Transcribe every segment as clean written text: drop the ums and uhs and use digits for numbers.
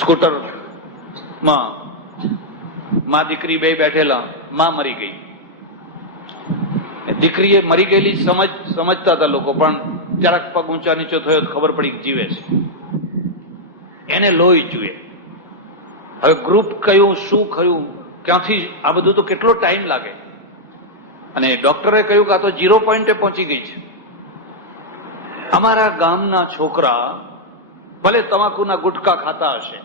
સ્કૂટરમાં માં દીકરી બે બેઠેલા, માં મરી ગઈ. દીકરીએ મરી ગયેલી સમજતા હતા લોકો, પણ જરાક પગ ઊંચા નીચો થયો તો ખબર પડી જીવે છે. એને લોહી જોઈએ. હવે ગ્રુપ કયું, શું ખરું, ક્યાંથી, આ બધું તો કેટલો ટાઈમ લાગે. અને ડોક્ટરે કહ્યું કે આ તો 0 પોઈન્ટે પહોંચી ગઈ છે. અમારા ગામના છોકરા ભલે તમાકુના ગુટકા ખાતા હશે,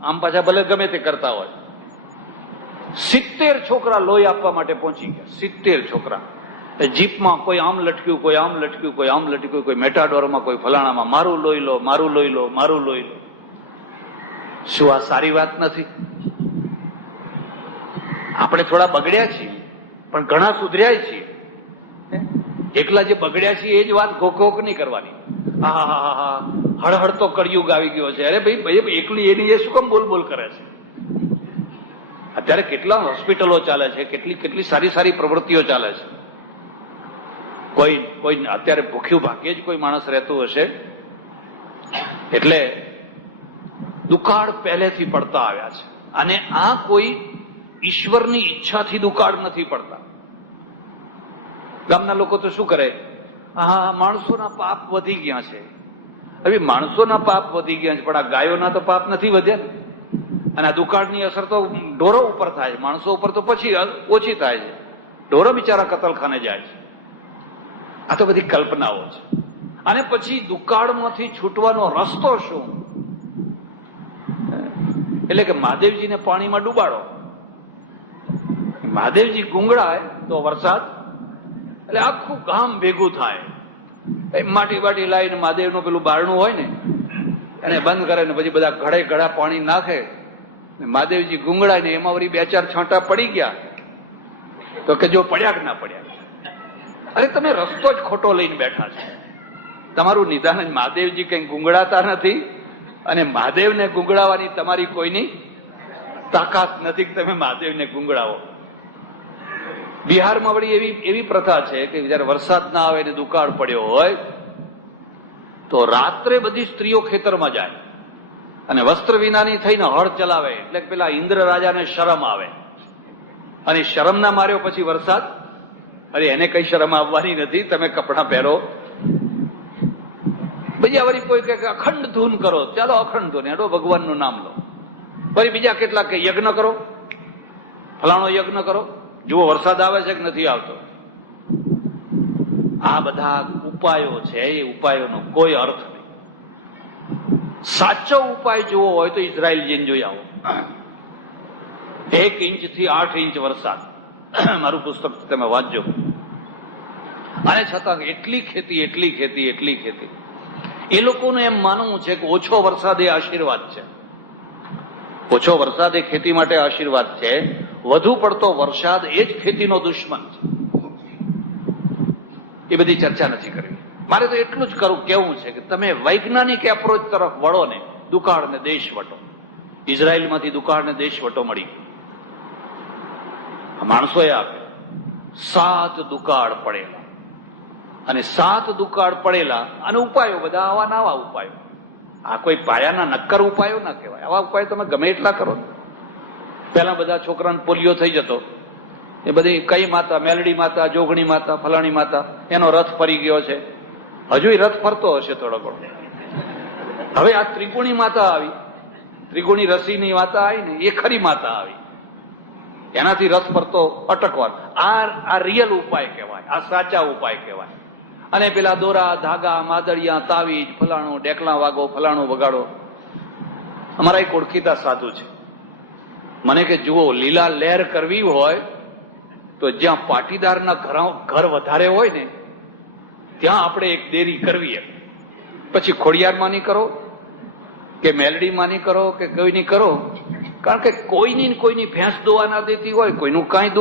આમ પાછા ભલે ગમે તે કરતા હોય, 70 છોકરા લોહી આપવા માટે પહોંચી ગયા. 70 છોકરા જીપમાં, કોઈ આમ લટક્યું, કોઈ આમ લટક્યું, કોઈ આમ લટક્યું, કોઈ મેટાડોરમાં, કોઈ ફલાણામાં, મારું લોહી લો, મારું લોહી લો, મારું લોહી લો. શું આ સારી વાત નથી? આપણે થોડા બગડ્યા છીએ, પણ ઘણા સુધર્યા છીએ. એકલા જે બગડ્યા છીએ એ જ વાત ઘોક નહીં કરવાની. હા, હળહળ તો કળિયુગ આવી ગયો છે. અરે ભાઈ, એકલી એની એ શું કામ બોલ બોલ કરે છે? અત્યારે કેટલા હોસ્પિટલો ચાલે છે, કેટલી સારી સારી પ્રવૃત્તિઓ ચાલે છે. કોઈ અત્યારે ભૂખ્યું ભાગ્યે જ કોઈ માણસ રહેતું હશે. એટલે દુકાળ પહેલેથી પડતા આવ્યા છે, અને આ કોઈ ઈશ્વરની ઈચ્છાથી દુકાળ નથી પડતા. ગામના લોકો તો શું કરે, હા, માણસોના પાપ વધી ગયા છે. હવે માણસોના પાપ વધી ગયા છે, પણ આ ગાયોના તો પાપ નથી વધ્યા ને. અને આ દુકાળની અસર તો ઢોરો ઉપર થાય છે, માણસો ઉપર તો પછી ઓછી થાય છે. ઢોરો બિચારા કતલખાને જાય છે. આ તો બધી કલ્પનાઓ છે. અને પછી દુકાળમાંથી છૂટવાનો રસ્તો શું? એટલે કે મહાદેવજીને પાણીમાં ડૂબાડો. મહાદેવજી ગુંગળાય તો વરસાદ, એટલે આખું ગામ ભેગું થાય. માટી બાટી લાવીને મહાદેવનું પેલું બારણું હોય ને એને બંધ કરે ને પછી બધા ઘડા પાણી નાખે. મહાદેવજી ગુંગળાય ને એમાં વળી 2-4 છાંટા પડી ગયા તો કે જો પડ્યા કે ના પડ્યા. અરે તમે રસ્તો જ ખોટો લઈને બેઠા છો. તમારું નિદાન જ મહાદેવજી કઈ ગુંગળાતા નથી, અને મહાદેવને ગુંગળાવાની તમારી કોઈની તાકાત નથી કે તમે મહાદેવને ગુંગળાવો. બિહારમાં વળી એવી પ્રથા છે કે જયારે વરસાદ ના આવે ને દુકાળ પડ્યો હોય તો રાત્રે બધી સ્ત્રીઓ ખેતરમાં જાય અને વસ્ત્ર વિનાની થઈને હળ ચલાવે. એટલે પેલા ઇન્દ્ર રાજાને શરમ આવે, અને શરમ ના માર્યો પછી વરસાદ. અરે એને કઈ શરમ આવવાની નથી, તમે કપડા પહેરો. બીજા વળી કોઈ કે અખંડ ધૂન કરો, ચાલો અખંડ ધૂન, હેડો ભગવાનનું નામ લો. વળી બીજા કેટલાક કે યજ્ઞ કરો, ફલાણો યજ્ઞ કરો, જુઓ વરસાદ આવે છે કે નથી આવતો. આ બધા ઉપાયો છે, એ ઉપાયોનો કોઈ અર્થ નહીં. સાચો ઉપાય જોવો હોય તો ઇઝરાયલ જઈને જોઈ આવો. 1 ઇંચથી 8 ઇંચ વરસાદ, મારું પુસ્તક તમે વાંચજો. અને છતાં એટલી ખેતી. એ લોકોનું એમ માનવું છે કે ઓછો વરસાદ એ આશીર્વાદ છે. ઓછો વરસાદ એ ખેતી માટે આશીર્વાદ છે. વધુ પડતો વરસાદ એ જ ખેતીનો દુશ્મન છે. એ બધી ચર્ચા નથી કરવી. મારે તો એટલું જ કેવું છે કે તમે વૈજ્ઞાનિક એપ્રોચ તરફ વળો ને, દુકાળને દેશ વટો. ઇઝરાયલમાંથી દુકાળને દેશ વટો મળી. માણસોએ આપે 7 દુકાળ પડેલા, અને 7 દુકાળ પડેલા, અને ઉપાયો બધા આવા નવા ઉપાયો. આ કોઈ પાયાના નક્કર ઉપાયો ના કહેવાય. આવા ઉપાયો તમે ગમે એટલા કરો. પેલા બધા છોકરાને પોલિયો થઈ જતો, એ બધી કઈ માતા, મેલડી માતા, જોગણી માતા, ફલાણી માતા, એનો રથ ફરી ગયો છે. હજુ રથ ફરતો હશે થોડો ઘણો. હવે આ ત્રિગુણી માતા આવી, ત્રિગુણી રસીની માતા આવી ને, એ ખરી માતા આવી, એનાથી રસ ફરતો અટકવાનો. આ રિયલ ઉપાય કહેવાય, આ સાચા ઉપાય કહેવાય. અને પેલા દોરા, ધાગા, માદળિયા, તાવીજ, ફલાણું, ડેકલા વાગો, ફલાણું વગાડો. અમારા એક ઓળખીતા સાધુ છે, મને કે જુઓ, લીલા લહેર કરવી હોય તો જ્યાં પાટીદારના ઘર વધારે હોય ને ત્યાં આપણે એક દેરી કરવી. પછી ખોડિયારમાં ની કરો કે મેલડીમાં ની કરો કે કોઈની કરો, કારણ કે કોઈની ભેંસ દોવા ના દેતી હોય, કોઈનું કાંઈ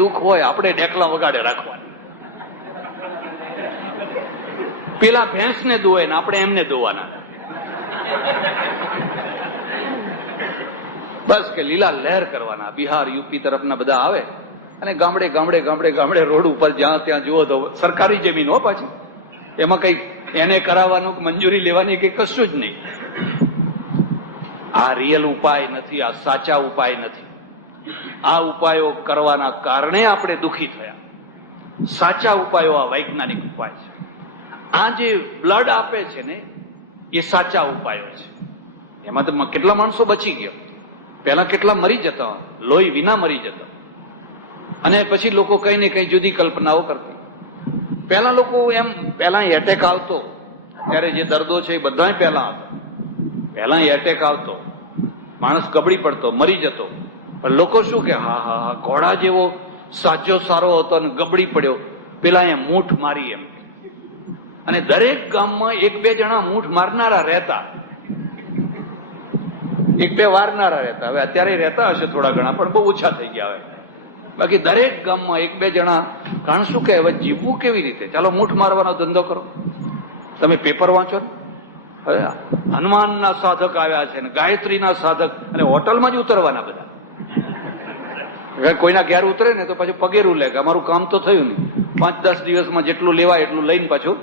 દુઃખ હોય, આપણે ડેકલા વગાડે રાખવાની. પેલા ભેંસને દોવે ને આપણે એમને દોવાના. બસ કે લીલા લહેર કરવાના. બિહાર, યુપી તરફના બધા આવે અને ગામડે રોડ ઉપર જ્યાં ત્યાં જુઓ તો સરકારી જમીન હો પાછી, એમાં કઈ એને કરાવવાનું, મંજૂરી લેવાની કઈ કશું જ નહીં. આ રિયલ ઉપાય નથી, આ સાચા ઉપાય નથી. આ ઉપાયો કરવાના કારણે આપણે દુઃખી થયા. સાચા ઉપાયો આ વૈજ્ઞાનિક ઉપાય છે. આ જે બ્લડ આપે છે ને એ સાચા ઉપાયો છે. એમાં તો કેટલા માણસો બચી ગયા. પહેલા કેટલા મરી જતા, લોહી વિના મરી જતા. અને પછી લોકો કઈ ને કઈ જુદી કલ્પનાઓ કરતા. પહેલા લોકો એમ, પહેલા એટેક આવતો ત્યારે જે દર્દો છે એ બધા પહેલા હતા. પહેલા એટેક આવતો, માણસ ગબડી પડતો, મરી જતો. પણ લોકો શું કે હા હા હા ઘોડા જેવો સાજો સારો હતો અને ગબડી પડ્યો, પેલા એ મૂઠ મારી એમ. અને દરેક ગામમાં એક બે જણા મૂઠ મારનારા રહેતા, એક બે વારનારા રહેતા. હવે અત્યારે રહેતા હશે થોડા ઘણા, પણ બહુ ઓછા થઈ ગયા હવે. બાકી દરેક ગામમાં એક બે જણા. કારણ શું કે હવે જીવવું કેવી રીતે? ચાલો મૂઠ મારવાનો ધંધો કરો. તમે પેપર વાંચો ને, હવે હનુમાનના સાધક આવ્યા છે ને ગાયત્રીના સાધક, અને હોટલમાં જ ઉતરવાના બધા. કોઈના ઘેર ઉતરે ને તો પાછું પગેરું લે કે અમારું કામ તો થયું નહીં. 5-10 દિવસમાં જેટલું લેવાય એટલું લઈને પાછું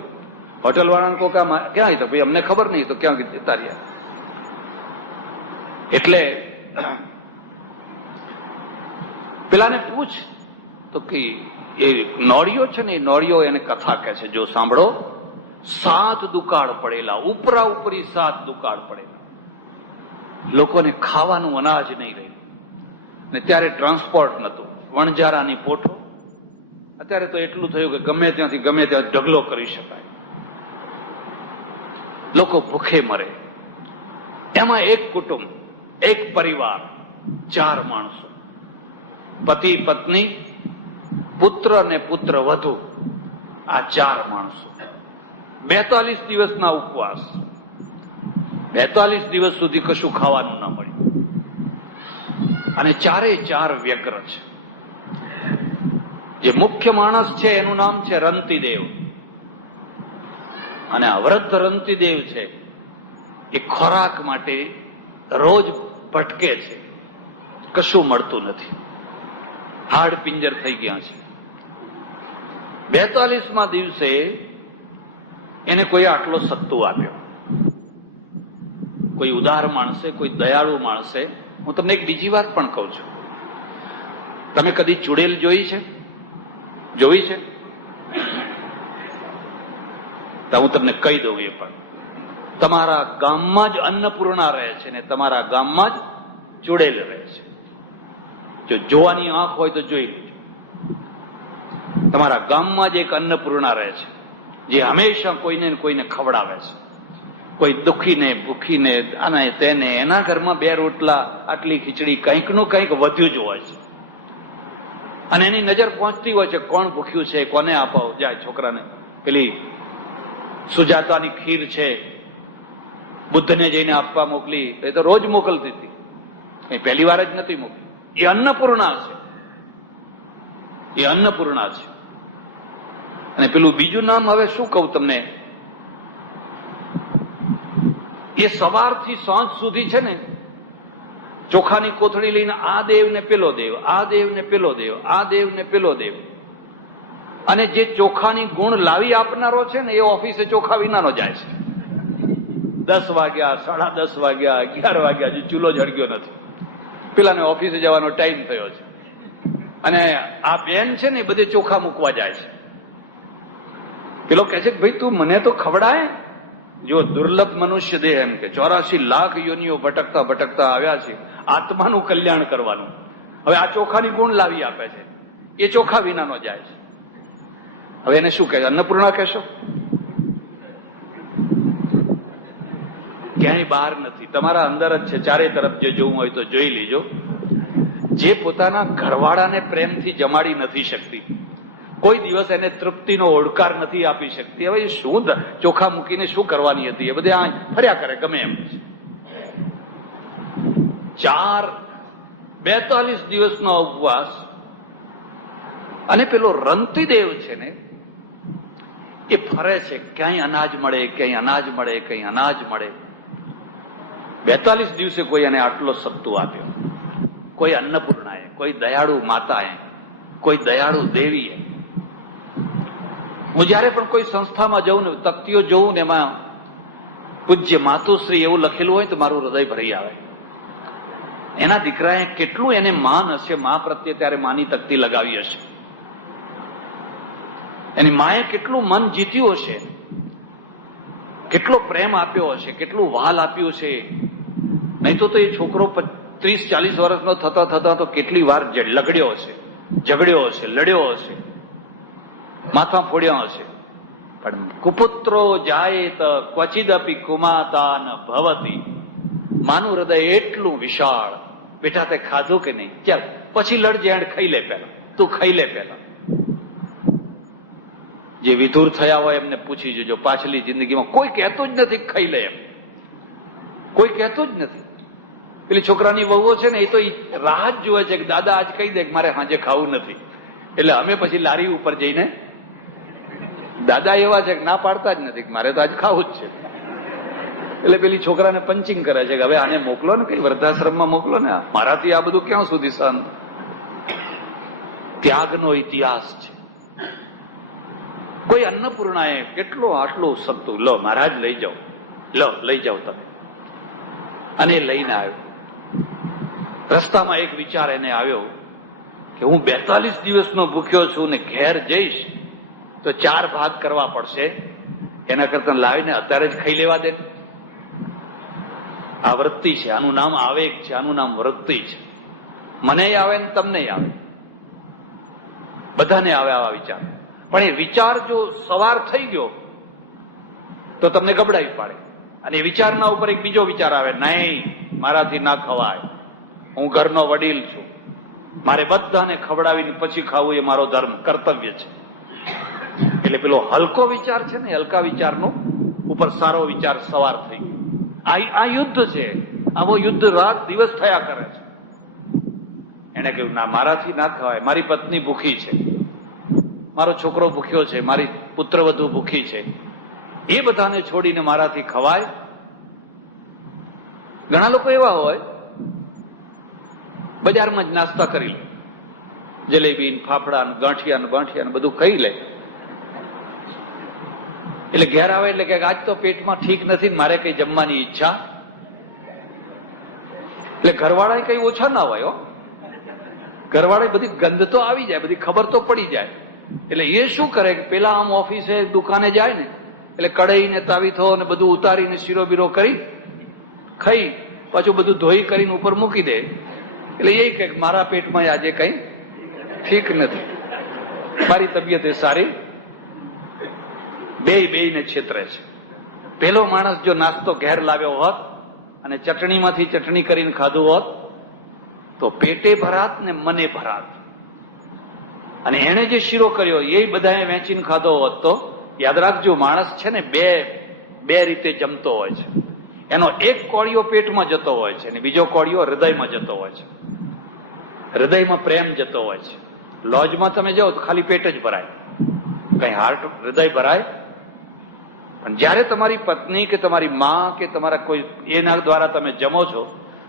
હોટલ વાળાને કહો કે ક્યાં તો ભાઈ અમને ખબર નહીં, તો ક્યાં જતા રહ્યા. એટલે પેલાને પૂછ તો કે એ નોળિયો છે ને, એ નોળિયો એને કથા કહે છે, જો સાંભળો. 7 દુકાળ પડેલા, ઉપરા ઉપરી 7 દુકાળ પડેલા. લોકોને ખાવાનું અનાજ નહીં રહ્યું. ને ત્યારે ટ્રાન્સપોર્ટ નતું, વણજારાની પોઠો. અત્યારે તો એટલું થયું કે ગમે ત્યાંથી ગમે ત્યાં ઢગલો કરી શકાય. લોકો ભૂખે મરે. એમાં એક કુટુંબ, એક પરિવાર, 4 માણસો, પતિ પત્ની, પુત્ર ને પુત્ર વધુ. આ 4 માણસો 42 દિવસના ઉપવાસ. 42 દિવસ સુધી કશું ખાવાનું ના મળ્યું. અને 4 વ્યગ્ર છે. જે મુખ્ય માણસ છે એનું નામ છે રંતિદેવ. અને અવૃદ્ધ રંતિદેવ છે એ ખોરાક માટે રોજ ભટકે છે, કશું મળતું નથી, હાડ પિંજર થઈ ગયા છે. 42મા દિવસે એને કોઈ આટલો સત્તુ આપ્યો. કોઈ ઉદાર માણસે, કોઈ દયાળુ માણસે. હું તમને એક બીજી વાત પણ કહું છું. તમે કદી ચુડેલ જોઈ છે? જોઈ છે? તો હું તમને કહી દઉં. એ પણ તમારા ગામમાં જ અન્નપૂર્ણા રહે છે ને તમારા ગામમાં જ ચુડેલ રહે છે. જો જોવાની આંખ હોય તો જોઈ લેજો. તમારા ગામમાં જ એક અન્નપૂર્ણા રહે છે, જે હંમેશા કોઈને ને કોઈને ખવડાવે છે. કોઈ દુખીને ભૂખીને આને તેને, એના ઘરમાં 2 રોટલા, આટલી ખીચડી, કંઈકનું કંઈક વધ્યું જ હોય છે. અને એની નજર પહોંચતી હોય છે કોણ ભૂખ્યું છે, કોને આપાવ. જાય છોકરાને પેલી સુજાતાની ખીર છે, બુદ્ધને જઈને આપવા મોકલી, એ તો રોજ મોકલતી હતી, કઈ પહેલી વાર જ નથી મોકલી. એ અન્નપૂર્ણા છે, એ અન્નપૂર્ણા છે. અને પેલું બીજું નામ હવે શું કહું તમને, એ સવારથી સાંજ સુધી છે ને ચોખાની કોથળી લઈને આ દેવ ને પેલો દેવ, આ દેવ ને પેલો દેવ, આ દેવ ને પેલો દેવ. અને જે ચોખાની ગુણ લાવી આપનારો છે ને એ ઓફિસે ચોખા વિનાનો જાય છે. 10 વાગ્યા, 10:30 વાગ્યા, 11 વાગ્યા, હજી ચૂલો જળગ્યો નથી. પેલાને ઓફિસે જવાનો ટાઈમ થયો છે. અને આ બેન છે ને બધે ચોખા મૂકવા જાય છે. પેલો કહે છે કે ભાઈ તું મને તો ખવડાય. જો દુર્લભ મનુષ્ય દેહ, એમ કે 84 લાખ યોનિઓ ભટકતા ભટકતા આવ્યા છે આત્માનું કલ્યાણ કરવાનું. હવે આ ચોખાની ગુણ લાવી આપે છે, એ ચોખા વિનાનો જાય છે. હવે એને શું કહે? અન્નપૂર્ણા કહેશો? ક્યાંય બહાર નથી, તમારા અંદર જ છે. ચારે તરફ જે જોવું હોય તો જોઈ લીજો. જે પોતાના ઘરવાળાને પ્રેમથી જમાડી નથી શકતી, કોઈ દિવસ એને તૃપ્તિનો ઓડકાર નથી આપી શકતી, હવે શું ચોખા મૂકીને શું કરવાની હતી? એ બધે આ ફર્યા કરે ગમે એમ. 42 દિવસનો ઉપવાસ. અને પેલો રંતિદેવ છે ને એ ફરે છે, ક્યાંય અનાજ મળે, ક્યાંય અનાજ મળે, ક્યાંય અનાજ મળે. 42 દિવસે કોઈ એને આટલો સત્તુ આપ્યો. કોઈ અન્નપૂર્ણાએ, કોઈ દયાળુ માતાએ, કોઈ દયાળુ દેવીએ. હું જયારે પણ કોઈ સંસ્થામાં જઉં ને, તકતીઓ જોઉં ને એમાં પૂજ્ય માતુશ્રી એવું લખેલું હોય તો મારું હૃદય ભરી આવે. એના દીકરાએ કેટલું એને માન હશે, મા પ્રત્યે ત્યારે માની તકતી લગાવી હશે, એની માએ કેટલું મન જીત્યું હશે, કેટલો પ્રેમ આપ્યો હશે, કેટલું વાલ આપ્યું છે. નહીં તો એ છોકરો 30-40 વર્ષનો થતા થતા તો કેટલી વાર લગડ્યો હશે, ઝઘડ્યો હશે, લડ્યો હશે, માથા ફોડ્યા હશે. પણ કુપુત્રો જાયેત ક્વચિદપી કુમાતા ન ભવતી. માનું હૃદય એટલું વિશાળ, બેટા તે ખાધું કે નહીં, ચાલ પછી લડજે, ખાઈ લે પહેલા, તું ખાઈ લે પહેલા. જે વિધુર થયા હોય એમને પૂછી જોજો, પાછલી જિંદગીમાં કોઈ કહેતું જ નથી ખાઈ લે એમ, કોઈ કહેતું જ નથી. પેલી છોકરાની વહુઓ છે ને, એ તો રાહ જ જુએ છે કે દાદા આજ કહી દે કે મારે સાંજે ખાવું નથી. એટલે અમે પછી લારી ઉપર જઈને, દાદા એવા છે કે ના પાડતા જ નથી કે મારે તો આજ ખાવું જ છે. એટલે પેલી છોકરાને પંચિંગ કરે છે કે હવે આને મોકલો ને, કઈ વૃદ્ધાશ્રમમાં મોકલો ને, મારાથી આ બધું ક્યાં સુધી સહન. ત્યાગનો ઇતિહાસ છે. કોઈ અન્નપૂર્ણાએ કેટલો આટલું સત્તું, લો મહારાજ લઈ જાઓ, લો લઈ જાઓ તમે, અને લઈને આવ્યો. રસ્તામાં એક વિચાર એને આવ્યો કે હું 42 દિવસનો ભૂખ્યો છું ને ઘેર જઈશ તો 4 ભાગ કરવા પડશે, એના કરતા લાવીને અત્યારે જ ખાઈ લેવા દે. આ વૃત્તિ છે, આનું નામ આવેગ છે, આનું નામ વૃત્તિ છે. મને આવે ને તમને આવે, બધાને આવે આવા વિચાર. પણ એ વિચાર જો સવાર થઈ ગયો તો તમને ગબડાવી પાડે, અને એ વિચારના ઉપર એક બીજો વિચાર આવે, નહીં મારાથી ના ખવાય, હું ઘરનો વડીલ છું, મારે બધાને ખવડાવીને પછી ખાવું એ મારો ધર્મ, કર્તવ્ય છે. એટલે પેલો હલકો વિચાર છે ને, હલકા વિચારનો ઉપર સારો વિચાર સવાર થઈ ગયો. આ યુદ્ધ છે, આવો યુદ્ધ રાત દિવસ થયા કરે છે. એને કહ્યું ના, મારાથી ના ખવાય, મારી પત્ની ભૂખી છે, મારો છોકરો ભૂખ્યો છે, મારી પુત્રવધુ ભૂખી છે, એ બધાને છોડીને મારાથી ખવાય. ઘણા લોકો એવા હોય, બજારમાં જ નાસ્તા કરી લે, જલેબી ફાફડા ગાંઠિયા બાંઠિયા બધું ખાઈ લે, એટલે ઘેર આવે એટલે કે આજ તો પેટમાં ઠીક નથી, મારે કઈ જમવાની ઈચ્છા. એટલે ઘરવાળા કઈ ઓછા ના હોય, ઘરવાળા બધી ગંધ તો આવી જાય, બધી ખબર તો પડી જાય. એટલે એ શું કરે કે પેલા આમ ઓફિસે દુકાને જાય ને, એટલે કઢાઈ ને તાવીથો ને બધું ઉતારીને શીરો બીરો કરી ખાઈ, પાછું બધું ધોઈ કરીને ઉપર મૂકી દે. એટલે એ કે મારા પેટમાં આજે કઈ ઠીક નથી, મારી તબિયત એ સારી. બેયને છેતરે છે. પેલો માણસ જો નાસ્તો ઘેર લાવ્યો હોત અને ચટણીમાંથી ચટણી કરીને ખાધું હોત તો પેટે ભરાત ને મને ભરાત. અને એને જે શીરો કર્યો એ બધાએ વેચીને ખાધો હોત તો યાદ રાખજો, માણસ છે ને બે રીતે જમતો હોય છે. એનો એક કોળિયો પેટમાં જતો હોય છે અને બીજો કોળિયો હૃદયમાં જતો હોય છે. હૃદયમાં પ્રેમ જતો હોય છે. લોજમાં તમે જાઓ તો ખાલી પેટ જ ભરાય, કઈ હાર્ટ હૃદય ભરાય. પણ જયારે તમારી પત્ની કે તમારી માં કે તમારા કોઈ એના દ્વારા તમે જમો છો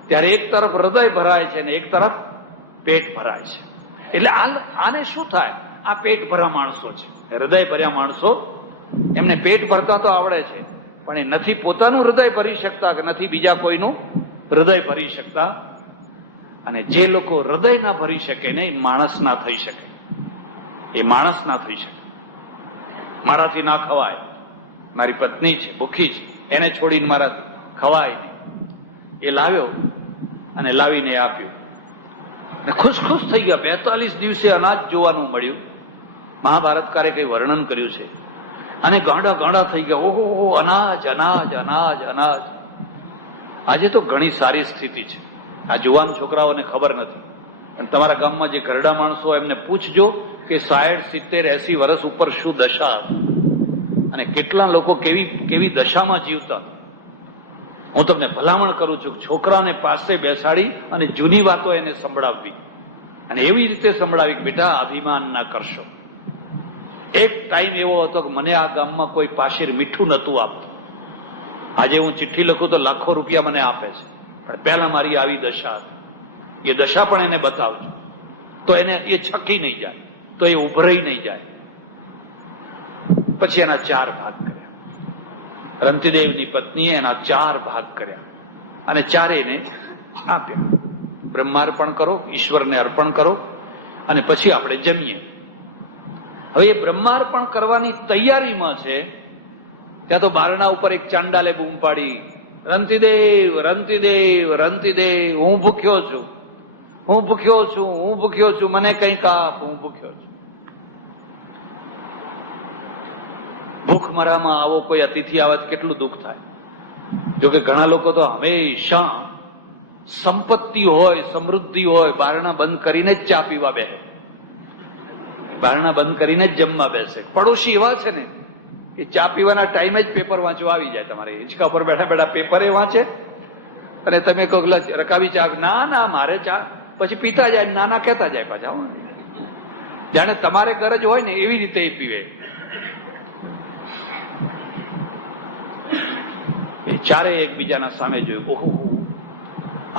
ત્યારે એક તરફ હૃદય ભરાય છે અને એક તરફ પેટ ભરાય છે. એટલે આને શું થાય, આ પેટ ભરા માણસો છે, હૃદય ભર્યા માણસો. એમને પેટ ભરતા તો આવડે છે પણ એ નથી પોતાનું હૃદય ભરી શકતા કે નથી બીજા કોઈનું હૃદય ભરી શકતા. અને જે લોકો હૃદય ના ભરી શકે ને એ માણસ ના થઈ શકે, એ માણસ ના થઈ શકે. મારાથી ના ખવાય, મારી પત્ની છે ભૂખી છે, એને છોડીને મારા ખવાય નહીં. એ લાવ્યો અને લાવીને આપ્યું, ખુશ થઈ ગયા. 42 દિવસે અનાજ જોવાનું મળ્યું. મહાભારતકારે કઈ વર્ણન કર્યું છે. અને ગાંડા થઈ ગયા, ઓહો અનાજ અનાજ અનાજ અનાજ. આજે તો ઘણી સારી સ્થિતિ છે, આ જુવાન છોકરાઓને ખબર નથી. અને તમારા ગામમાં જે ઘરડા માણસો એમને પૂછજો કે 60, 70, 80 વર્ષ ઉપર શું દશા અને કેટલા લોકો કેવી દશામાં જીવતા. હું તમને ભલામણ કરું છું છોકરાને પાસે બેસાડી અને જૂની વાતો એને સંભળાવવી, અને એવી રીતે સંભળાવી કે બેટા અભિમાન ના કરશો. એક ટાઈમ એવો હતો કે મને આ ગામમાં કોઈ પાશીર મીઠું નતું આપતું. આજે હું ચિઠ્ઠી લખું તો લાખો રૂપિયા મને આપે છે, પણ પહેલા મારી આવી દશા હતી. એ દશા પણ એને બતાવજો તો એને એ છકી નહીં જાય, તો એ ઉભરાઈ નહીં જાય. પછી એના 4 ભાગ કર્યા. રંતિદેવની પત્નીએ એના 4 ભાગ કર્યા અને ચારેયને આપ્યા. બ્રહ્માર્પણ કરો, ઈશ્વરને અર્પણ કરો, અને પછી આપણે જમીએ. હવે એ બ્રહ્માર્પણ કરવાની તૈયારીમાં છે ત્યાં તો બારણા ઉપર એક ચાંડાલે બૂમ પાડી, રંતીદેવ રંતીદેવ રંતીદેવ, હું ભૂખ્યો છું, હું ભૂખ્યો છું, હું ભૂખ્યો છું, મને કંઈક આપ, હું ભૂખ્યો છું. ભૂખમરામાં આવો કોઈ અતિથિ આવે કેટલું દુઃખ થાય. જોકે ઘણા લોકો તો હંમેશા સંપત્તિ હોય, સમૃદ્ધિ હોય, બારણા બંધ કરીને જ ચા પીવા બેસે, બારણા બંધ કરીને જ જમવા બેસે. પડોશી એવા છે ને કે ચા પીવાના ટાઈમે જ પેપર વાંચવા આવી જાય. તમારે હિંચકા પર બેઠા બેઠા પેપર એ વાંચે અને તમે કહો રકાવી ચા, ના ના મારે ચા, પછી પીતા જાય, નાના કહેતા જાય પાછા. જાણે તમારે ગરજ હોય ને એવી રીતે એ પીવે. એ ચારે એકબીજાના સામે જોયું, ઓહો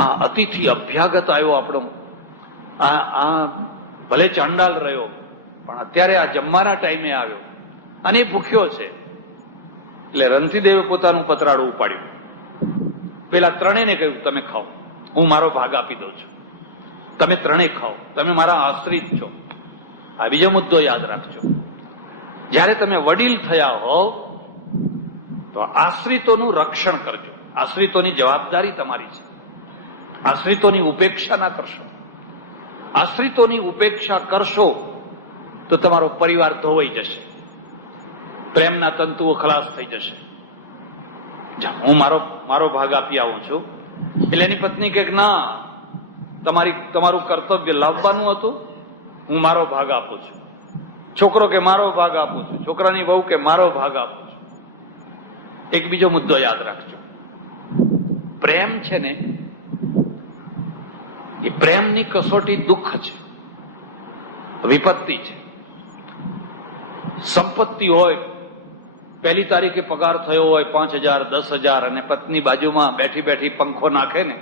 આ અતિથિ અભ્યાગત આવ્યો આપણો, આ ભલે ચાંડાલ રહ્યો પણ અત્યારે આ જમવાના ટાઈમે આવ્યો અને ભૂખ્યો છે. એટલે રણતીદેવે પોતાનું પતરાળું ઉપાડ્યું, પેલા ત્રણેયને કહ્યું તમે ખાઓ, હું મારો ભાગ આપી દઉં છું, તમે ત્રણેય ખાઓ, તમે મારા આશ્રિત છો. આ બીજો મુદ્દો યાદ રાખજો, જ્યારે તમે વડીલ થયા હોવ તો આશ્રિતોનું રક્ષણ કરજો. આશ્રિતોની જવાબદારી તમારી છે. આશ્રિતોની ઉપેક્ષા ના કરશો. આશ્રિતોની ઉપેક્ષા કરશો તો તમારો પરિવાર ધોવાઈ જશે, પ્રેમના તંતુઓ ખલાસ થઈ જશે. હું મારો ભાગ આપી આવું છું. એટલે એની પત્ની કે ના, તમારું કર્તવ્ય લાવવાનું હતું, હું મારો ભાગ આપું છું. છોકરો કે મારો ભાગ આપું છું, છોકરાની વહુ કે મારો ભાગ આપું છું. એક બીજો મુદ્દો યાદ રાખજો, પ્રેમ છે ને એ પ્રેમની કસોટી દુઃખ છે, વિપત્તિ છે. સંપત્તિ હોય, પહેલી તારીખે પગાર થયો હોય 5,000 10,000 અને પત્ની બાજુમાં બેઠી બેઠી પંખો નાખે ને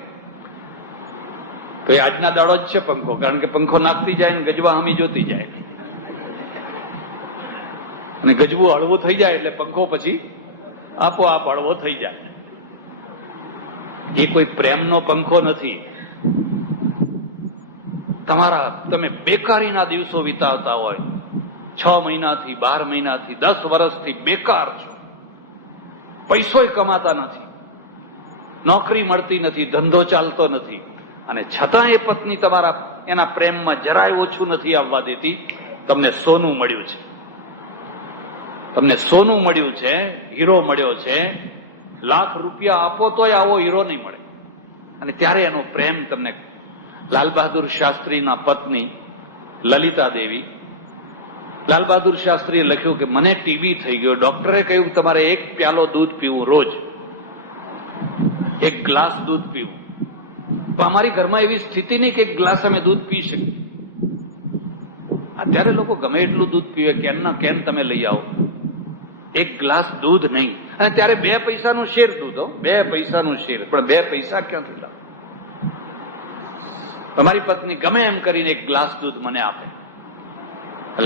તો એ આજના દાડો જ છે પંખો, કારણ કે પંખો નાખતી જાય ને ગજવા હમી જોતી જાય અને ગજવું હળવું થઈ જાય એટલે પંખો પછી આપોઆપ હળવો થઈ જાય. એ કોઈ પ્રેમનો પંખો નથી. તમે બેકારીના દિવસો વિતાવતા હોય, 6 મહિનાથી 12 મહિનાથી 10 વર્ષથી બેકાર છો, પૈસોય કમાતા નથી, નોકરી મળતી નથી, ધંધો ચાલતો નથી, અને છતાં એ પત્ની એના પ્રેમમાં જરાય ઓછું નથી આવવા દેતી. તમને સોનું મળ્યું છે, તમને સોનું મળ્યું છે, હીરો મળ્યો છે, લાખ રૂપિયા આપો તોય આવો હીરો નહીં મળે. અને ત્યારે એનો પ્રેમ તમને. લાલ બહાદુર શાસ્ત્રીના પત્ની લલિતા દેવી, લાલ બહાદુર શાસ્ત્રીએ લખ્યું કે મને ટીબી થઈ ગયો, ડોક્ટરે કહ્યું તમારે 1 પ્યાલો દૂધ પીવું રોજ, 1 ગ્લાસ દૂધ પીવું. તો અમારી ઘરમાં એવી સ્થિતિ નહીં કે 1 ગ્લાસ અમે દૂધ પી શકીએ. અત્યારે લોકો ગમે એટલું દૂધ પીવે, કેનના કેન તમે લઈ આવો, 1 ગ્લાસ દૂધ નહીં. અને ત્યારે 2 પૈસાનું શેર દૂધ, 2 પૈસાનું શેર, પણ 2 પૈસા ક્યાંથી લાવો? તમારી પત્ની ગમે એમ કરીને 1 ગ્લાસ દૂધ મને આપે.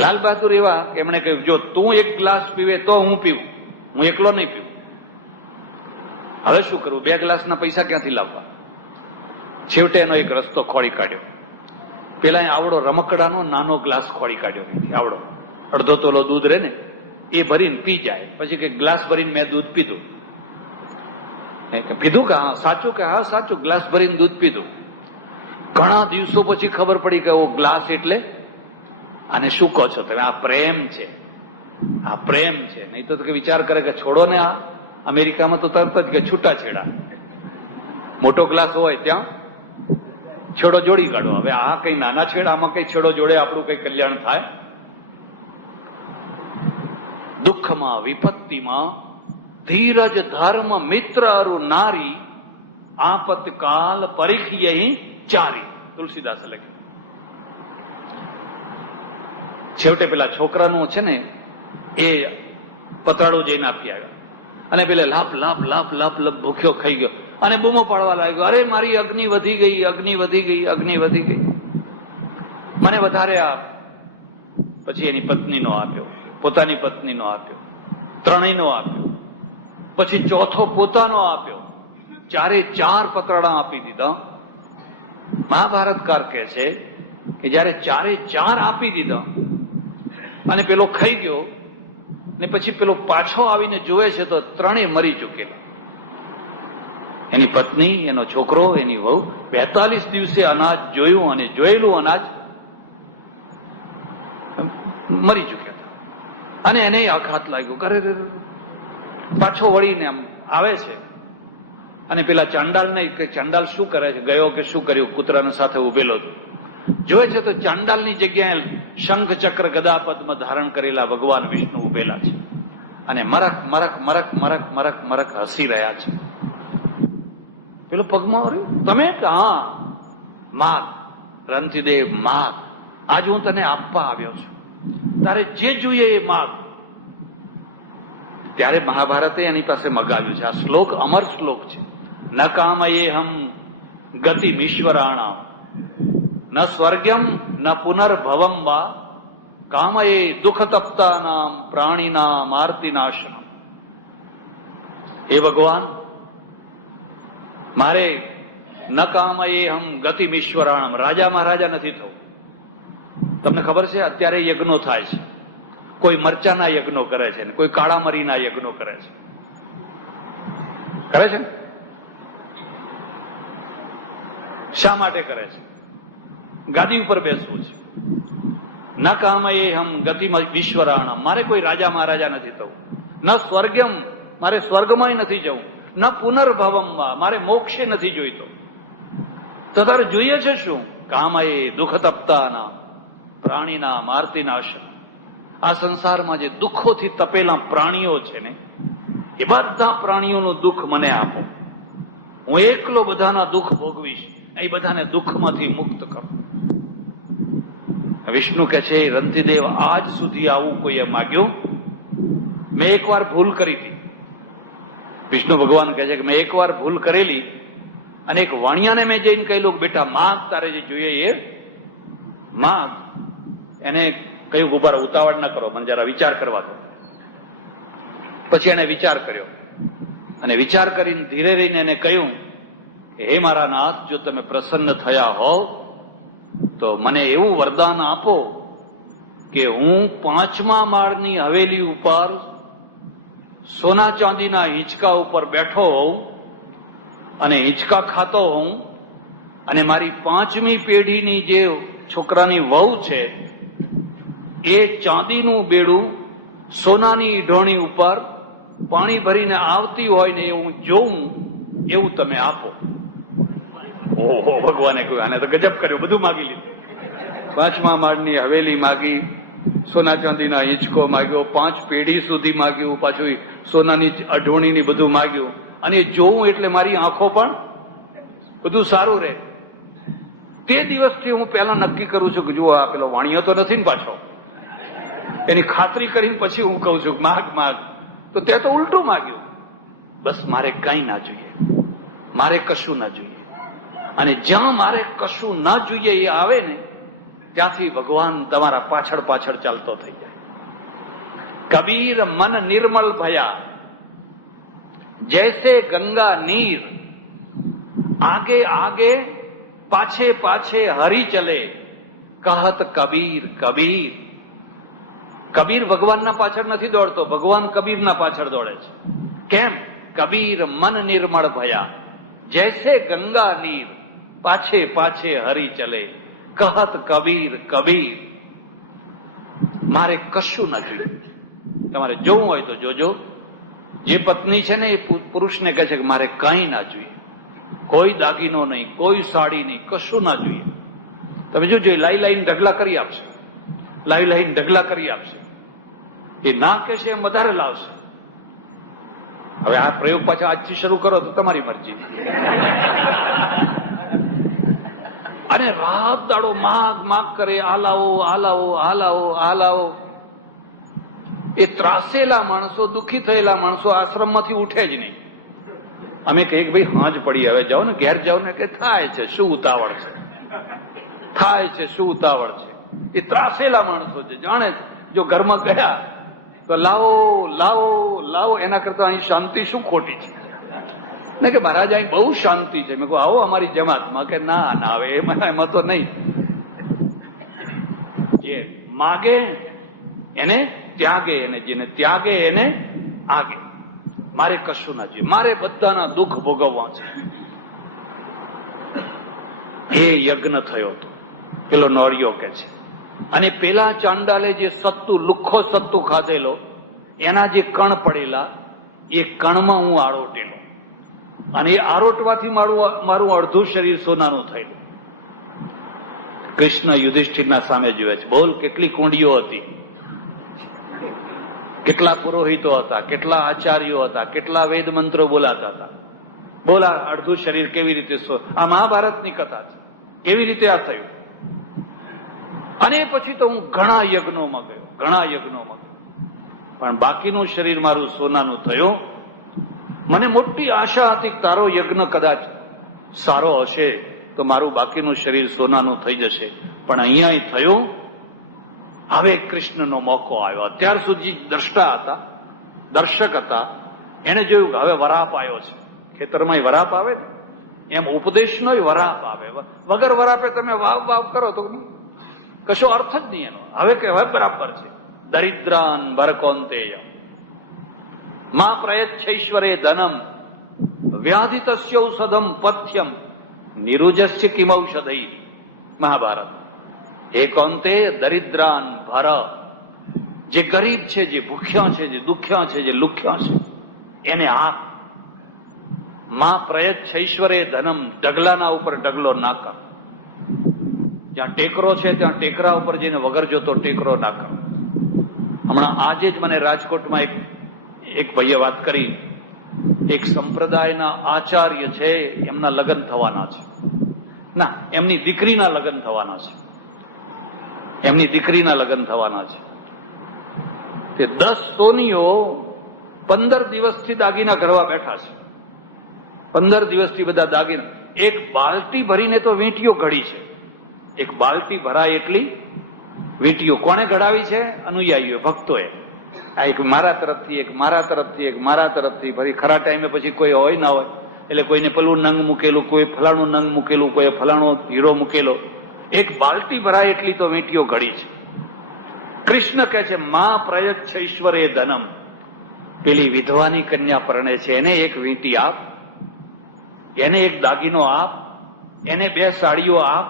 લાલ બહાદુર એવા એમણે કહ્યું જો તું 1 ગ્લાસ પીવે તો હું પીવું, હું એકલો નહીં પીવું. હવે શું કરવું? 2 ગ્લાસના પૈસા ક્યાંથી લાવવા? છેવટે એનો એક રસ્તો ખોળી કાઢ્યો. પેલા આવડો રમકડાનો નાનો ગ્લાસ ખોળી કાઢ્યો, આવડો અડધો તોલો દૂધ રહે ને એ ભરીને પી જાય. પછી કે ગ્લાસ ભરીને મેં દૂધ પીધું. પીધું કે હા સાચું? કે હા સાચું, ગ્લાસ ભરીને દૂધ પીધું. ઘણા દિવસો પછી ખબર પડી કે ઓ ગ્લાસ એટલે આને શું કહો છો તમે? આ પ્રેમ છે, આ પ્રેમ છે. નહીં તો વિચાર કરે કે છોડો ને, આ અમેરિકામાં તો તરત જ કે છૂટાછેડા, મોટો ગ્લાસ હોય ત્યાં છેડો જોડી કાઢો. હવે આ કઈ નાના છેડા, આમાં કઈ છેડો જોડે આપણું કઈ કલ્યાણ થાય? દુઃખમાં વિપત્તિમાં ધીરજ ધર્મ મિત્ર અરુ નારી, આપતકાલ પરીખિયે ચારી. તુલસીદાસે લખ્યું. છેવટે પેલા છોકરાનું છે ને એ પતરાળું જઈને આપી આવ્યા અને પેલે લાપ લાપ લાપ લાપ લાપ ભૂખ્યો ખાઈ ગયો અને બૂમો પાડવા લાગ્યો, અરે મારી અગ્નિ વધી ગઈ, અગ્નિ વધી ગઈ, અગ્નિ વધી ગઈ, મને વધારે આપ. પછી એની પત્નીનો આપ્યો, પોતાની પત્નીનો આપ્યો, ત્રણેયનો આપ્યો, પછી ચોથો પોતાનો આપ્યો. 4 પતરાળા આપી દીધા. મહાભારતકાર કહે છે કે જયારે ચારે ચાર આપી દીધા અને પેલો ખાઈ ગયો ને પછી પેલો પાછો આવીને જોવે છે તો ત્રણેય મરી ચૂકેલા. એની પત્ની, એનો છોકરો, એની વહુ 42 દિવસે અનાજ જોયું અને જોયેલું અનાજ મરી ચૂક્યા હતા. અને એને આઘાત લાગ્યો, કરે પાછો વળીને આમ આવે છે અને પેલા ચાંડાલને કે ચાંડાલ શું કરે છે, ગયો કે શું કર્યું, કૂતરાની સાથે ઉભેલો હતો. જોવે છે તો ચાંડાલની જગ્યાએ શંખ ચક્ર ગદા પદ્મ ધારણ કરેલા ભગવાન વિષ્ણુ ઉભેલા છે અને મરક મરક મરક મરક મરક મરક હસી રહ્યા છે. પેલો પગમાં રહ્યું, તમે? હા, માગ રંતિદેવ, માગ, આજ હું તને આપવા આવ્યો છું, તારે જે જોઈએ એ માગ. ત્યારે મહાભારતે એની પાસે મગાવ્યું છે. આ શ્લોક અમર શ્લોક છે. ન કામયે હમ ગતિમ ઈશ્વરાણામ ન સ્વર્ગ્યમ ન પુનર્ભવમ વા કામયે દુઃખ તપ્તાનામ પ્રાણીનામ આર્તિનાશનમ. હે ભગવાન, મારે ન કામયે હમ ગતિમ ઈશ્વરાણામ, રાજા મહારાજા નથી થવું. તમને ખબર છે અત્યારે યજ્ઞો થાય છે, કોઈ મરચાના યજ્ઞો કરે છે ને કોઈ કાળા મરીના યજ્ઞો કરે છે. કરે છે? શા માટે કરે છે? ગાદી ઉપર બેસવું છે. ન કામયે હમ ગતિમ ઈશ્વરાણામ, મારે કોઈ રાજા મહારાજા નથી થવું. ન સ્વર્ગમ, મારે સ્વર્ગમાં નથી જવું. ન પુનર્ભવમ, મારે મોક્ષે નથી જોઈતો. તો તારે જોઈએ છે શું? કામયે દુઃખ તપ્તાના પ્રાણીના આર્તિનાશ. આ સંસારમાં જે દુઃખોથી તપેલા પ્રાણીઓ છે ને, એ બધા પ્રાણીઓનું દુઃખ મને આપો. હું એકલો બધાના દુઃખ ભોગવીશ, એ બધાને દુઃખમાંથી મુક્ત કરો. વિષ્ણુ કહે છે, રંતિદેવ, આજ સુધી આવું કોઈએ માગ્યું? મેં એકવાર ભૂલ કરી હતી. વિષ્ણુ ભગવાન કહે છે કે મેં એકવાર ભૂલ કરેલી અને એક વાણિયાને મેં જઈને કહેલું, બેટા માગ, તારે જે જોઈએ એ માગ. એને કહ્યું, ઉભા ઉતાવળ ન કરો, મને જરા વિચાર કરવા દો. પછી એને વિચાર કર્યો અને વિચાર કરીને ધીરે રહીને એને કહ્યું કે હે મારા નાથ, જો તમે પ્રસન્ન થયા હોવ તો મને એવું વરદાન આપો કે હું 5મા માળની હવેલી ઉપર સોના ચાંદીના હિંચકા ઉપર બેઠો હોઉં અને હિંચકા ખાતો હોઉં અને મારી 5મી પેઢીની જે છોકરાની વહુ છે એ ચાંદીનું બેડું સોનાની ઢોણી ઉપર પાણી ભરીને આવતી હોય ને હું જોઉં, એવું તમે આપો. ઓહો, ભગવાને કહ્યું, આને તો ગજબ કર્યો, બધું માગી લીધું. 5મા માળની હવેલી માગી, સોના ચાંદીના હિંચકો માગ્યો, 5 પેઢી સુધી માગ્યું, પાછું સોનાની અઢોણીની બધું માગ્યું. અને જોઉં એટલે મારી આંખો પણ બધું સારું રહે. તે દિવસથી હું પહેલા નક્કી કરું છું કે જુઓ, આ પેલો વાણિયો તો નથી ને પાછો. એની ખાતરી કરીને પછી હું કહું છું માગ માગ. તો તે તો ઉલટું માગ્યું. બસ મારે કઈ ના જોઈએ, મારે કશું ના જોઈએ. અને જ્યાં મારે કશું ના જોઈએ એ આવે ને, ત્યાંથી ભગવાન તમારા પાછળ પાછળ ચાલતો થઈ જાય. કબીર મન નિર્મલ ભયા જૈસે ગંગા નીર, આગે આગે પાછે પાછે હરી ચલે, કહત કબીર કબીર. કબીર ભગવાનના પાછળ નથી દોડતો, ભગવાન કબીરના પાછળ દોડે છે. કેમ? કબીર મન નિર્મળ ભયા જૈસે ગંગા નીર, પાછે પાછે હરી ચલે, કહત કબીર કબીર. મારે કશું ન જોઈએ. તમારે જોવું હોય તો જોજો. જે પત્ની છે ને એ પુરુષને કહે છે કે મારે કઈ ના જોઈએ, કોઈ દાગીનો નહીં, કોઈ સાડી નહીં, કશું ના જોઈએ. તમે જોજો, લાઈ લાઈને ઢગલા કરી આપશે, લાઈ લાઈને ઢગલા કરી આપશે. એ ના કહેશે એમ વધારે લાવશે. હવે આ પ્રયોગ પાછા આજથી શરૂ કરો તો તમારી મરજી. અને રાત દાડો માગ માગ કરે, આ લાવો આ લાવો આ લાવો આ લાવો. એ ત્રાસેલા માણસો, દુઃખી થયેલા માણસો આશ્રમમાંથી ઉઠે જ નહીં. અમે કહીએ કે ભાઈ હાંજ પડી, હવે જાઓ ને, ઘેર જાઓ ને. કે થાય છે, શું ઉતાવળ છે, થાય છે, શું ઉતાવળ છે. એ ત્રાસેલા માણસો છે, જાણે જો ઘરમાં ગયા તો લાવો લાવો લાવો, એના કરતા અહીં શાંતિ શું ખોટી છે. ને કે મહારાજ અહીં બહુ શાંતિ છે. મેં કહું આવો અમારી જમાતમાં. કે ના ના, હવે એમાં તો નહીં. જે માગે એને ત્યાગે, એને જેને ત્યાગે એને આગે. મારે કશું ના જોઈએ, મારે બધાના દુઃખ ભોગવવા છે. એ યજ્ઞ થયો હતો, પેલો નોરિયો કે છે. અને પેલા ચાંડાલે જે સત્તુ, લુખ્ખો સત્તુ ખાધેલો, એના જે કણ પડેલા, એ કણમાં હું આરોટેલો. અને એ આરોટવાથી મારું અડધું શરીર સોનાનું થયેલું. કૃષ્ણ યુધિષ્ઠિરના સામે જોવે છે. બોલ, કેટલી કુંડીઓ હતી, કેટલા પુરોહિતો હતા, કેટલા આચાર્યો હતા, કેટલા વેદ મંત્રો બોલાતા હતા. બોલ, આ અડધું શરીર કેવી રીતે? આ મહાભારતની કથા છે, કેવી રીતે આ થયું. અને પછી તો હું ઘણા યજ્ઞોમાં ગયો, ઘણા યજ્ઞોમાં ગયો, પણ બાકીનું શરીર મારું સોનાનું થયું. મને મોટી આશા હતી કે તારો યજ્ઞ કદાચ સારો હશે તો મારું બાકીનું શરીર સોનાનું થઈ જશે, પણ અહીંયા થયું. હવે કૃષ્ણનો મોકો આવ્યો. અત્યાર સુધી દ્રષ્ટા હતા, દર્શક હતા. એને જોયું કે હવે વરાપ આવ્યો છે. ખેતરમાં વરાપ આવે ને એમ ઉપદેશનો વરાપ આવે. વગર વરાપે તમે વાવ વાવ કરો તો કશો અર્થ જ નહીં એનો. હવે કે હવે બરાબર છે. દરિદ્રાન ભરકોંતેય માં પ્રયચ્છૈશ્વરે ધનમ વ્યાધિતસ્યૌષધમ પથ્યમ નિરુજસ્ય કિમૌષધૈ. મહાભારત. એ કોંતે દરિદ્રાન ભર, જે ગરીબ છે, જે ભૂખ્યા છે, જે દુખ્યા છે, જે લુખ્યા છે, એને આપ. માં પ્રયચ્છૈશ્વરે ધનમ, ઢગલાના ઉપર ઢગલો ના કર. જ્યાં ટેકરો છે ત્યાં ટેકરા ઉપર જઈને વગર જોતો ટેકરો ના કર. હમણાં આજે જ મને રાજકોટમાં એક ભાઈએ વાત કરી. એક સંપ્રદાયના આચાર્ય છે, એમના લગ્ન થવાના છે. ના, એમની દીકરીના લગ્ન થવાના છે. એમની દીકરીના લગ્ન થવાના છે. તે 10 સોનીઓ 15 દિવસથી દાગીના ઘડવા બેઠા છે. 15 દિવસથી બધા દાગીના, એક બાલટી ભરીને તો વીંટીઓ ઘડી છે. એક બાલટી ભરાય એટલી વીંટીઓ કોણે ઘડાવી છે? અનુયાયીઓ, ભક્તોએ. આ એક મારા તરફથી, એક મારા તરફથી, એક મારા તરફથી. ફરી ખરા ટાઈમે પછી કોઈ હોય ના હોય એટલે કોઈને પેલું નંગ મૂકેલું, કોઈ ફલાણું નંગ મૂકેલું, કોઈ ફલાણો હીરો મૂકેલો. એક બાલટી ભરાય એટલી તો વીંટીઓ ઘડી છે. કૃષ્ણ કહે છે માં પ્રયચ્છૈશ્વરે ધનમ. પેલી વિધવાની કન્યા પરણે છે, એને એક વીંટી આપ, એને એક દાગીનો આપ, એને 2 સાડીઓ આપ.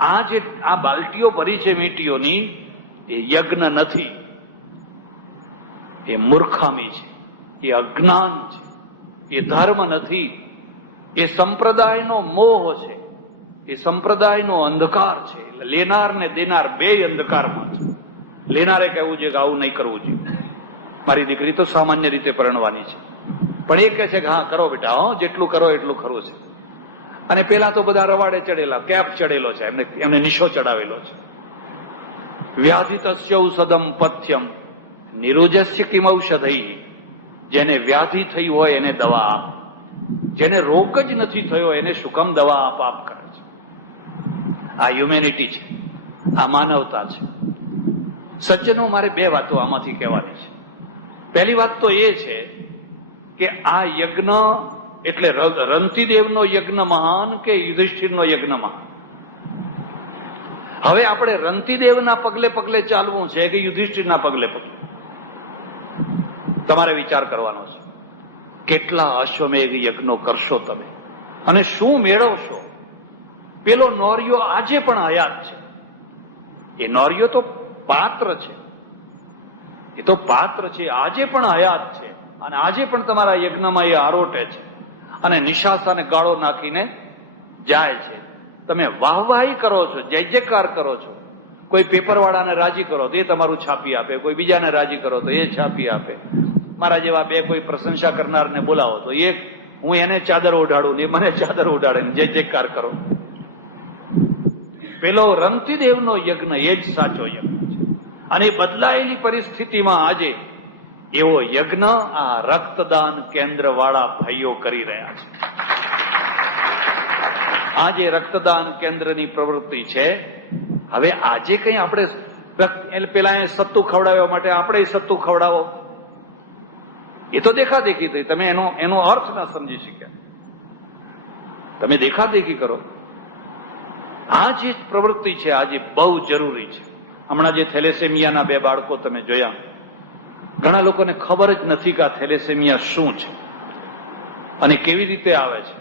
આ જે આ બાલટીઓ ભરી છે વીંટીઓની, એ યજ્ઞ નથી, એ મૂર્ખામી છે, એ અજ્ઞાન છે, એ ધર્મ નથી, એ સંપ્રદાયનો મોહ છે, એ સંપ્રદાયનો અંધકાર છે. લેનાર ને દેનાર બે અંધકારમાં છે. લેનારે કહેવું છે કે આવું નહીં કરવું જોઈએ, મારી દીકરી તો સામાન્ય રીતે પરણવાની છે, પણ એ કહે છે કે હા કરો બેટા, હા જેટલું કરો એટલું ખરું છે. અને પેલા તો બધા રવાડે ચડેલા, કેપ ચડેલો છે, એમને નિશો ચડાવેલો છે. વ્યાધિતસ્યૌષધમ પથ્યમ નિરુજસ્ય કિમૌષધૈ. જેને વ્યાધિ થઈ હોય એને દવા આપ, જેને રોગ જ નથી થયો એને શું કામ દવા આપ કરે છે. આ હ્યુમેનિટી છે, આ માનવતા છે. સજ્જનો, મારે 2 વાતો આમાંથી કહેવાની છે. પહેલી વાત તો એ છે કે આ યજ્ઞ એટલે રંતિદેવનો યજ્ઞ મહાન કે યુધિષ્ઠિરનો યજ્ઞ મહાન? હવે આપણે રંતિદેવના પગલે પગલે ચાલવું છે કે યુધિષ્ઠિરના પગલે પગલે? તમારે વિચાર કરવાનો છે. કેટલા અશ્વમેઘ યજ્ઞો કરશો તમે અને શું મેળવશો? પેલો નોરિયો આજે પણ હયાત છે. એ નોરિયો તો પાત્ર છે, એ તો પાત્ર છે, આજે પણ હયાત છે અને આજે પણ તમારા યજ્ઞમાં એ આરોટે છે અને નિશાસાને ગાળો નાખીને જાય છે. તમે વાહવાહી કરો છો, જય જયકાર કરો છો. કોઈ પેપરવાળાને રાજી કરો તો એ તમારું છાપી આપે, કોઈ બીજાને રાજી કરો તો એ છાપી આપે. મારા જેવા 2 કોઈ પ્રશંસા કરનારને બોલાવો તો હું એને ચાદર ઓઢાડું ને મને ચાદર ઓઢાડે ને જય જયકાર કરો. પેલો રંતિદેવનો યજ્ઞ એ જ સાચો યજ્ઞ છે. અને બદલાયેલી પરિસ્થિતિમાં આજે એવો યજ્ઞ આ રક્તદાન કેન્દ્ર વાળા ભાઈઓ કરી રહ્યા છે. આજે રક્તદાન કેન્દ્રની પ્રવૃત્તિ છે. હવે આજે કઈ આપણે પેલા સત્તુ ખવડાવવા માટે આપણે સત્તુ ખવડાવો, એ તો દેખાદેખી થઈ, તમે એનો અર્થ ના સમજી શક્યા. તમે દેખાદેખી કરો. આ જે પ્રવૃત્તિ છે આજે બહુ જરૂરી છે. હમણાં જે થેલેસેમિયાના 2 બાળકો તમે જોયા, ઘણા લોકોને ખબર જ નથી કે આ થેલેસેમિયા શું છે અને કેવી રીતે આવે છે.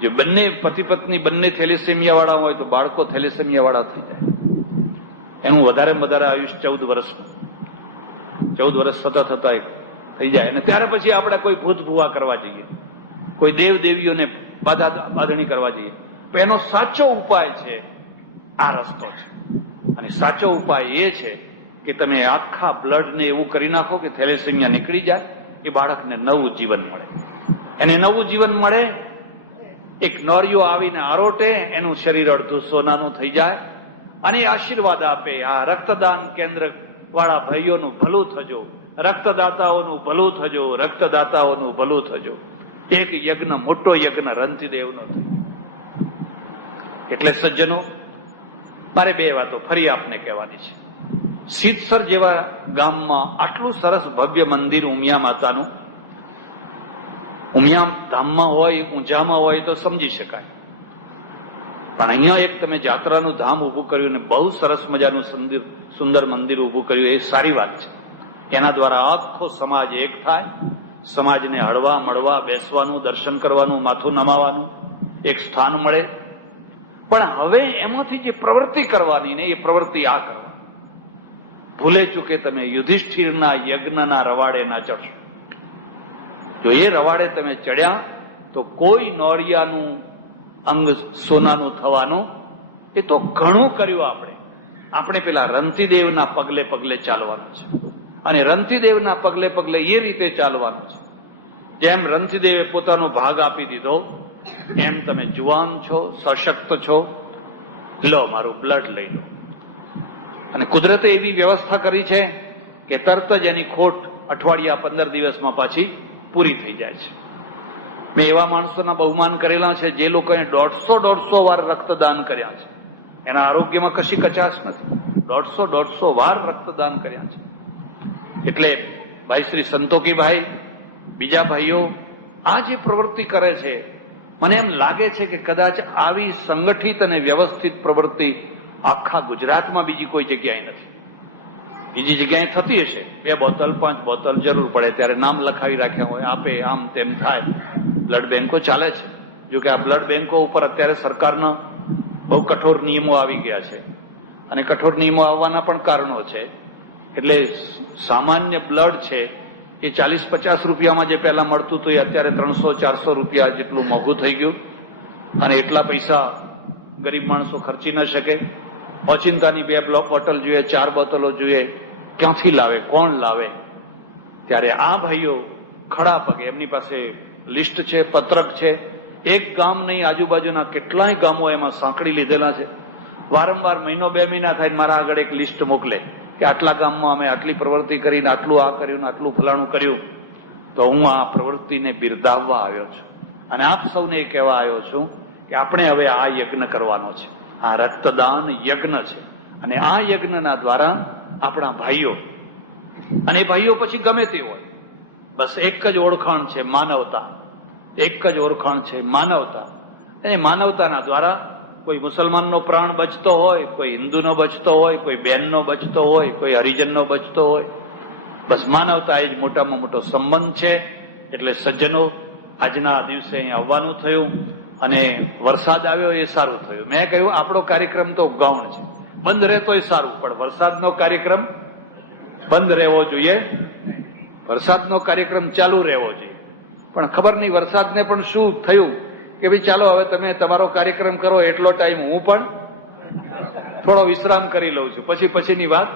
જે બંને પતિ પત્ની બંને થેલેસેમિયા વાળા હોય તો બાળકો થેલેસેમિયા વાળા થઈ જાય. એનું વધારે આયુષ્ય 14 વર્ષનું, 14 વર્ષ સતત હતા થઈ જાય. અને ત્યાર પછી આપણે કોઈ ભૂત ભૂવા કરવા જઈએ, કોઈ દેવ દેવીઓને બાંધણી કરવા જઈએ. પણ એનો સાચો ઉપાય છે આ રસ્તો છે. અને સાચો ઉપાય એ છે કે તમે આખા બ્લડને એવું કરી નાખો કે થેલેસેમિયા નીકળી જાય, એ બાળકને નવું જીવન મળે. એને નવું જીવન મળે, એક નોરિયો આવીને આરોટે, એનું શરીર અડધું સોનાનું થઈ જાય અને આશીર્વાદ આપે, આ રક્તદાન કેન્દ્ર વાળા ભાઈઓનું ભલું થજો, રક્તદાતાઓનું ભલું થજો, રક્તદાતાઓનું ભલું થજો. એક યજ્ઞ, મોટો યજ્ઞ રંતિદેવનો થયો. એટલે સજ્જનો, મારે 2 વાતો ફરી આપને કહેવાની છે. સિદ્ધસર જેવા ગામમાં આટલું સરસ ભવ્ય મંદિર ઉમિયા માતાનું, ઉમિયા ધામમાં હોય, ઊંઝામાં હોય તો સમજી શકાય. પણ અહીંયા એક તમે જાત્રાનું ધામ ઉભું કર્યું ને બહુ સરસ મજાનું સુંદર મંદિર ઉભું કર્યું, એ સારી વાત છે. એના દ્વારા આખો સમાજ એક થાય, સમાજને હળવા મળવા બેસવાનું, દર્શન કરવાનું, માથું નમાવાનું એક સ્થાન મળે. પણ હવે એમાંથી જે પ્રવૃત્તિ કરવાની ને, એ પ્રવૃત્તિ આ કરવાની. ભૂલે ચૂકે તમે યુધિષ્ઠિરના યજ્ઞના રવાડે ના ચડશો. જો એ રવાડે તમે ચડ્યા તો કોઈ નોરિયાનું અંગ સોનાનું થવાનું, એ તો ઘણું કર્યું. આપણે પેલા રંતિદેવના પગલે પગલે ચાલવાનું છે. અને રંતિદેવના પગલે પગલે એ રીતે ચાલવાનું છે જેમ રંતિદેવે પોતાનો ભાગ આપી દીધો, એમ તમે જુવાન છો, સશક્ત છો, લો મારું બ્લડ લઈ લો. અને કુદરતે એવી વ્યવસ્થા કરી છે કે તરત જ એની ખોટ અઠવાડિયા 15 દિવસમાં પાછી પૂરી થઈ જાય છે. મેં એવા માણસોના બહુમાન કરેલા છે જે લોકોએ 150 વાર રક્તદાન કર્યા છે. એના આરોગ્યમાં કશી કચાશ નથી. 150 વાર રક્તદાન કર્યા છે. એટલે ભાઈ શ્રી સંતોકીભાઈ, બીજા ભાઈઓ આ જે પ્રવૃત્તિ કરે છે, મને એમ લાગે છે કે કદાચ આવી સંગઠિત અને વ્યવસ્થિત પ્રવૃત્તિ આખા ગુજરાતમાં બીજી કોઈ જગ્યાએ નથી. બીજી જગ્યાએ થતી હશે, 2 બોટલ 5 બોટલ જરૂર પડે ત્યારે નામ લખાવી રાખ્યા હોય, આપે આમ તેમ થાય. બ્લડ બેંકો ચાલે છે. જોકે આ બ્લડ બેંકો ઉપર અત્યારે સરકારના બહુ કઠોર નિયમો આવી ગયા છે. અને કઠોર નિયમો આવવાના પણ કારણો છે. એટલે સામાન્ય બ્લડ છે એ 40-50 રૂપિયામાં જે પહેલા મળતું હતું, એ અત્યારે 300-400 રૂપિયા જેટલું મોંઘું થઈ ગયું. અને એટલા પૈસા ગરીબ માણસો ખર્ચી ન શકે. ઓચિંતાની 2 બોટલ જોઈએ, 4 બોટલો જોઈએ, ક્યાંથી લાવે, કોણ લાવે? ત્યારે આ ભાઈઓ ખડા પગે, એમની પાસે લિસ્ટ છે, પત્રક છે. એક ગામ નહીં, આજુબાજુના કેટલાય ગામો એમાં સાંકળી લીધેલા છે. વારંવાર મહિનો 2 મહિના થાય મારા આગળ એક લિસ્ટ મોકલે કે આટલા ગામમાં અમે આટલી પ્રવૃત્તિ કરીને આટલું આ કર્યું, આટલું ફલાણું કર્યું. તો હું આ પ્રવૃત્તિને બિરદાવવા આવ્યો છું અને આપ સૌને કહેવા આવ્યો છું કે આપણે હવે આ યજ્ઞ કરવાનો છે. આ રક્તદાન યજ્ઞ છે. અને આ યજ્ઞના દ્વારા આપણા ભાઈઓ, અને ભાઈઓ પછી ગમે તે હોય, બસ એક જ ઓળખાણ છે, માનવતા. એક જ ઓળખાણ છે, માનવતા. એ માનવતાના દ્વારા કોઈ મુસલમાનનો પ્રાણ બચતો હોય, કોઈ હિન્દુનો બચતો હોય, કોઈ બહેનનો બચતો હોય, કોઈ હરિજનનો બચતો હોય, બસ માનવતા એ જ મોટામાં મોટો સંબંધ છે. એટલે સજ્જનો, આજના દિવસે અહીં આવવાનું થયું અને વરસાદ આવ્યો એ સારું થયું. મેં કહ્યું આપણો કાર્યક્રમ તો ગૌણ છે, બંધ રહેતોય સારું, પણ વરસાદનો કાર્યક્રમ બંધ રહેવો જોઈએ, વરસાદનો કાર્યક્રમ ચાલુ રહેવો જોઈએ. પણ ખબર નહીં વરસાદને પણ શું થયું કે ભાઈ ચાલો હવે તમે તમારો કાર્યક્રમ કરો, એટલો ટાઈમ હું પણ થોડો વિશ્રામ કરી લઉં છું, પછીની વાત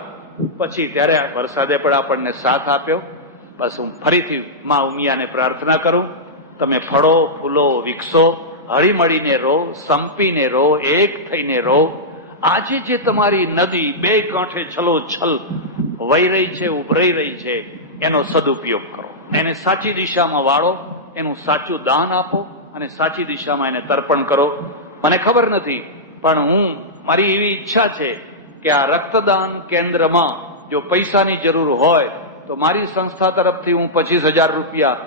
પછી. ત્યારે વરસાદે પણ આપણને સાથ આપ્યો. બસ હું ફરીથી માં ઉમિયાને પ્રાર્થના કરું, તમે ફળો, ફૂલો, વિકસો, હળી મળીને રહો, સંપીને રહો, એક થઈને રહો. આજે જે તમારી નદી 2 કાંઠે છલોછલ વહી રહી છે, ઉભરાઈ રહી છે, એનો સદુપયોગ કરો, એને સાચી દિશામાં વાળો, એનું સાચું દાન આપો અને સાચી દિશામાં એને તર્પણ કરો. મને ખબર નથી, પણ મારી એવી ઈચ્છા છે કે આ રક્તદાન કેન્દ્રમાં જો પૈસાની જરૂર હોય તો મારી સંસ્થા તરફથી હું 25,000 રૂપિયા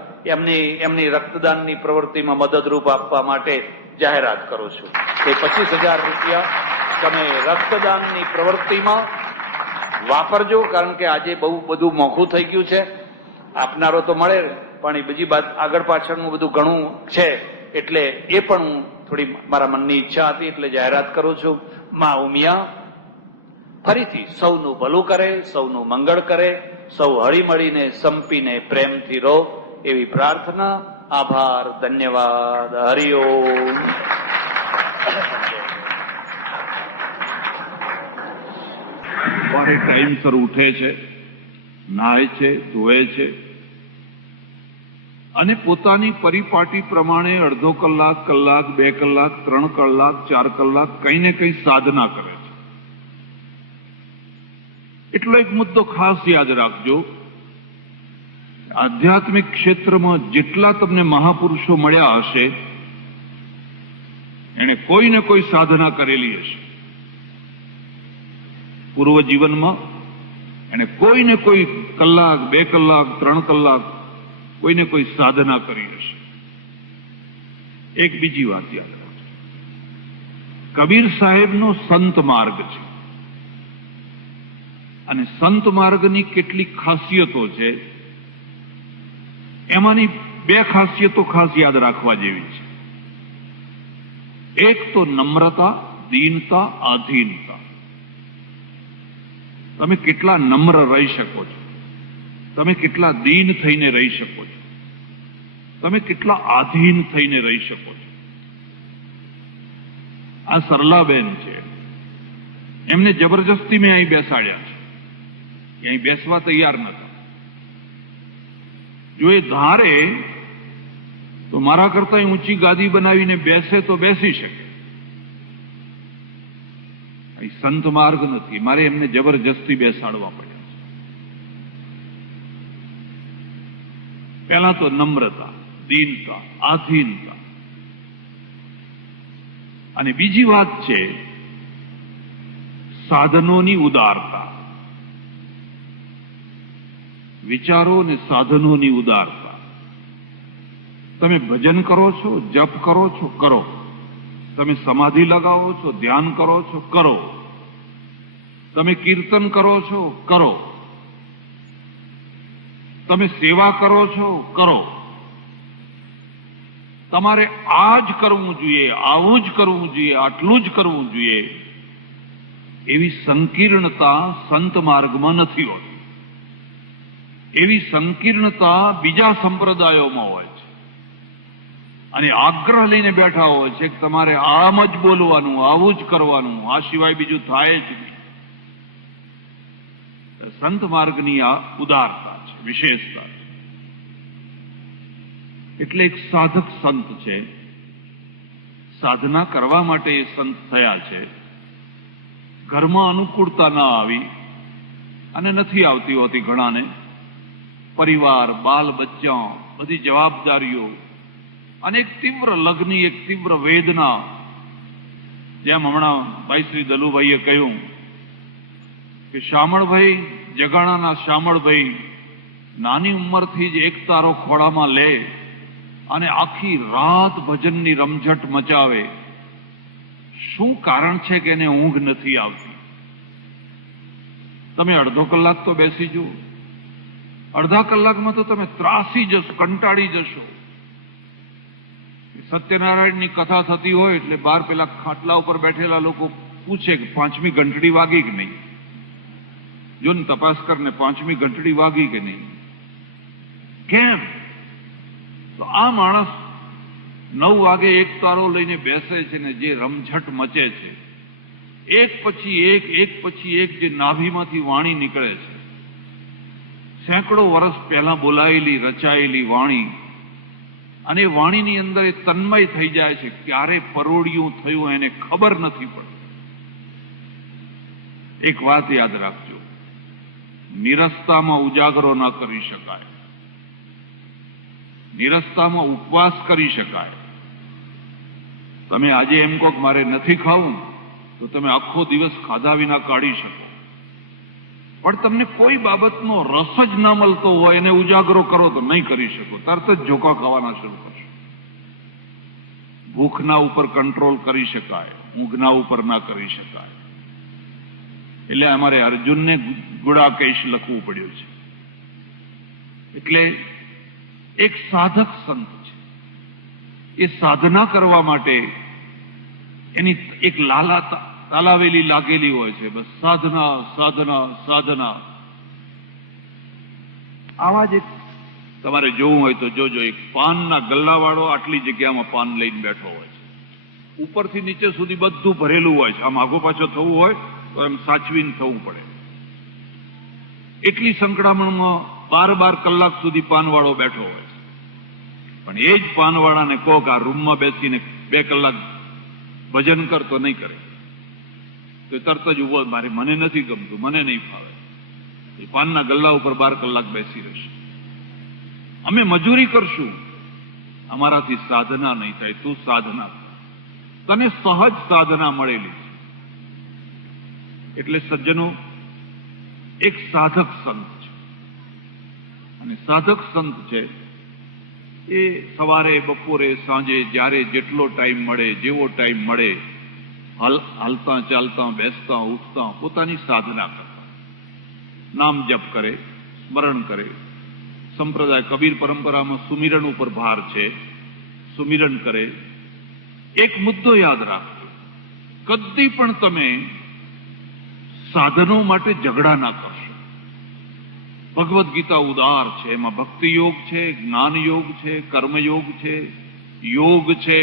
એમની રક્તદાનની પ્રવૃત્તિમાં મદદરૂપ આપવા માટે જાહેરાત કરું છું. એ 25,000 રૂપિયા તમે રક્તદાનની પ્રવૃત્તિમાં વાપરજો, કારણ કે આજે બહુ બધું મોંઘું થઈ ગયું છે. આપનારો તો મળે, પણ એ બીજી બાદ આગળ પાછળનું બધું ઘણું છે, એટલે એ પણ હું થોડી મારા મનની ઈચ્છા હતી એટલે જાહેરાત કરું છું. મા ઉમિયા ફરીથી સૌનું ભલું કરે, સૌનું મંગળ કરે, સૌ હળીમળીને સંપીને પ્રેમથી રહો એવી પ્રાર્થના. આભાર, ધન્યવાદ. હરિઓમ. સવારે ટાઈમસર ઉઠે છે, નાહે છે, ધોવે છે અને પોતાની પરિપાટી પ્રમાણે અડધો કલાક, કલાક, 2 કલાક, 3 કલાક, 4 કલાક કંઈ ને કંઈ સાધના કરે છે. એટલો એક મુદ્દો ખાસ યાદ રાખજો, આધ્યાત્મિક ક્ષેત્રમાં જેટલા તમને મહાપુરુષો મળ્યા હશે, એણે કોઈ ને કોઈ સાધના કરેલી હશે. પૂર્વ જીવનમાં એણે કોઈ ને કોઈ કલાક, 2 કલાક, 3 કલાક કોઈને કોઈ સાધના કરી હશે. એક બીજી વાત યાદ રાખજો, કબીર સાહેબનો સંત માર્ગ છે અને સંત માર્ગની કેટલીક ખાસિયતો છે. એમાંની 2 ખાસિયતો ખાસ યાદ રાખવા જેવી છે. એક તો નમ્રતા, દીનતા, આધીનતા. તમે કેટલા નમ્ર રહી શકો છો, તમે કેટલા દીન થઈને રહી શકો છો, તમે કેટલા આધીન થઈને રહી શકો છો. આ સરલાબેન છે, એમને જબરજસ્તી મેં અહીં બેસાડ્યા છે, અહીં બેસવા તૈયાર નતા. જો એ ધારે તો મારા કરતા ઊંચી ગાદી બનાવીને બેસે તો બેસી શકે. અહીં સંત માર્ગ નથી, મારે એમને જબરજસ્તી બેસાડવા પડ્યા છે. પહેલા તો નમ્રતા, દીનતા, આધીનતા. અને બીજી વાત છે સાધનોની ઉદારતા, વિચારો અને સાધનોની ઉદારતા. તમે ભજન કરો છો, જપ કરો છો, કરો. તમે સમાધિ લગાવો છો, ધ્યાન કરો છો, કરો. તમે કીર્તન કરો છો, કરો. તમે સેવા કરો છો, કરો. તમારે આ જ કરવું જોઈએ, આવું જ કરવું જોઈએ, આટલું જ કરવું જોઈએ એવી સંકીર્ણતા સંત માર્ગમાં નથી હોતી. એવી સંકીર્ણતા બીજા સંપ્રદાયોમાં હોય છે અને આગ્રહ લઈને બેઠા હોય છે કે તમારે આમ જ બોલવાનું, આવું જ કરવાનું, આ સિવાય બીજું થાય જ નહીં. સંત માર્ગની આ ઉદારતા છે, વિશેષતા છે. એટલે એક સાધક સંત છે, સાધના કરવા માટે એ સંત થયા છે. ઘરમાં અનુકૂળતા ના આવી અને નથી આવતી હોતી ઘણાને. પરિવાર, બાલ બચ્ચા, બધી જવાબદારીઓ અને એક તીવ્ર લગ્ની, એક તીવ્ર વેદના. જેમ હમણાં ભાઈ શ્રી દલુભાઈએ કહ્યું કે શામળભાઈ, જગાણાના શામળભાઈ નાની ઉંમરથી જ એક તારો ખોળામાં લે અને આખી રાત ભજનની રમઝટ મચાવે. શું કારણ છે કે એને ઊંઘ નથી આવતી? તમે અડધો કલાક તો બેસી જુઓ, અડધા કલાકમાં તો તમે ત્રાસી જશો, કંટાળી જશો. સત્યનારાયણની કથા થતી હોય એટલે બહાર પેલા ખાટલા ઉપર બેઠેલા લોકો પૂછે કે 5મી ઘંટડી વાગી કે નહીં. જો ને તપાસ કરને 5મી ઘંટડી વાગી કે નહીં. કેમ? તો આ માણસ 9 વાગે એક તારો લઈને બેસે છે ને જે રમઝટ મચે છે, એક પછી એક જે નાભીમાંથી વાણી નીકળે છે, સેંકડો વર્ષ પહેલા બોલાયેલી, રચાયેલી વાણી, અને વાણીની અંદર એ તન્મય થઈ જાય છે. ક્યારે પરોડિયું થયું એને ખબર નથી પડતી. એક વાત યાદ રાખજો, નિરસ્તામાં ઉજાગરો ન કરી શકાય, નિરસ્તામાં ઉપવાસ કરી શકાય. તમે આજે એમ કહો કે મારે નથી ખાવું, તો તમે આખો દિવસ ખાધા વિના કાઢી શકો. પણ તમને કોઈ બાબતનો રસ જ ન મળતો હોય એને ઉજાગરો કરો તો નહીં કરી શકો, તરત જ ઝોકા ખાવાના શરૂ કરશો. ભૂખના ઉપર કંટ્રોલ કરી શકાય, ઊંઘના ઉપર ના કરી શકાય. એટલે અમારે અર્જુનને ગુડાકેશ લખવું પડ્યું છે. એટલે એક સાધક સંત છે, એ સાધના કરવા માટે એની એક તાલાવેલી લાગેલી હોય છે. બસ સાધના સાધના સાધના. આવા જ એક તમારે જોવું હોય તો જોજો, એક પાનના ગલ્લાવાળો આટલી જગ્યામાં પાન લઈને બેઠો હોય છે. ઉપરથી નીચે સુધી બધું ભરેલું હોય છે. આમ આગો પાછો થવું હોય તો એમ સાચવીને થવું પડે. એટલી સંકળામણમાં 12 કલાક સુધી પાનવાળો બેઠો હોય છે. પણ એ જ પાનવાળાને કહો કે આ રૂમમાં બેસીને 2 કલાક ભજન કર તો નહીં કરે, તો તરત જ ઉભો, મને નથી ગમતું, મને નહીં ફાવે. એ પાનના ગલ્લા ઉપર 12 કલાક બેસી રહેશે. અમે મજૂરી કરશું, અમારાથી સાધના નહીં થાય. તું સાધના, તને સહજ સાધના મળેલી છે. એટલે સજ્જનો, એક સાધક સંત છે, અને સાધક સંત છે એ સવારે, બપોરે, સાંજે, જ્યારે જેટલો ટાઈમ મળે, જેવો ટાઈમ મળે, હાલતા ચાલતા, બેસતા ઉઠતા પોતાની સાધના કરતા, નામ જપ કરે, સ્મરણ કરે. સંપ્રદાય કબીર પરંપરામાં સુમિરન ઉપર ભાર છે. સુમિરન કરે. એક મુદ્દો યાદ રાખજો, કદી પણ તમે સાધનો માટે ઝઘડા ના કરશો. ભગવદ્ ગીતા ઉદાર છે, એમાં ભક્તિ યોગ છે, જ્ઞાન યોગ છે, કર્મયોગ છે, યોગ છે,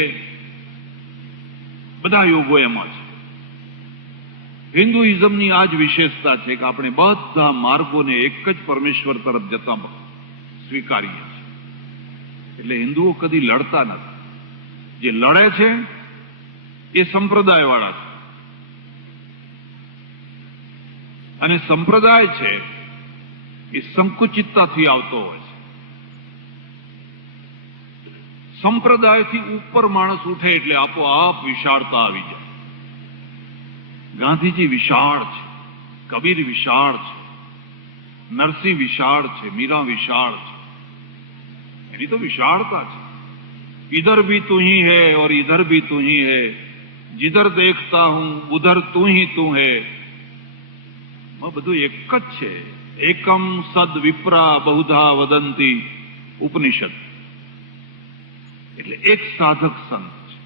બધા યોગો એમાં છે. હિન્દુઇઝમની આ જ વિશેષતા છે કે આપણે બધા માર્ગોને એક જ પરમેશ્વર તરફ જતા સ્વીકારીએ છીએ. એટલે હિન્દુઓ કદી લડતા નથી. જે લડે છે એ સંપ્રદાય વાળા છે, અને સંપ્રદાય છે એ સંકુચિતતાથી આવતો હોય છે. સંપ્રદાયથી ઉપર માણસ ઉઠે એટલે આપોઆપ વિશાળતા આવી જાય. ગાંધીજી વિશાળ છે, કબીર વિશાળ છે, નરસિંહ વિશાળ છે, મીરા વિશાળ છે. એની તો વિશાળતા છે. इधर भी तू ही है और इधर भी तू ही है, जिधर देखता हूं उधर तू ही तू है. બધું એક જ છે. એકમ સદ વિપ્રા બહુધા વદંતી ઉપનિષદ. એટલે એક સાધક સંત છે.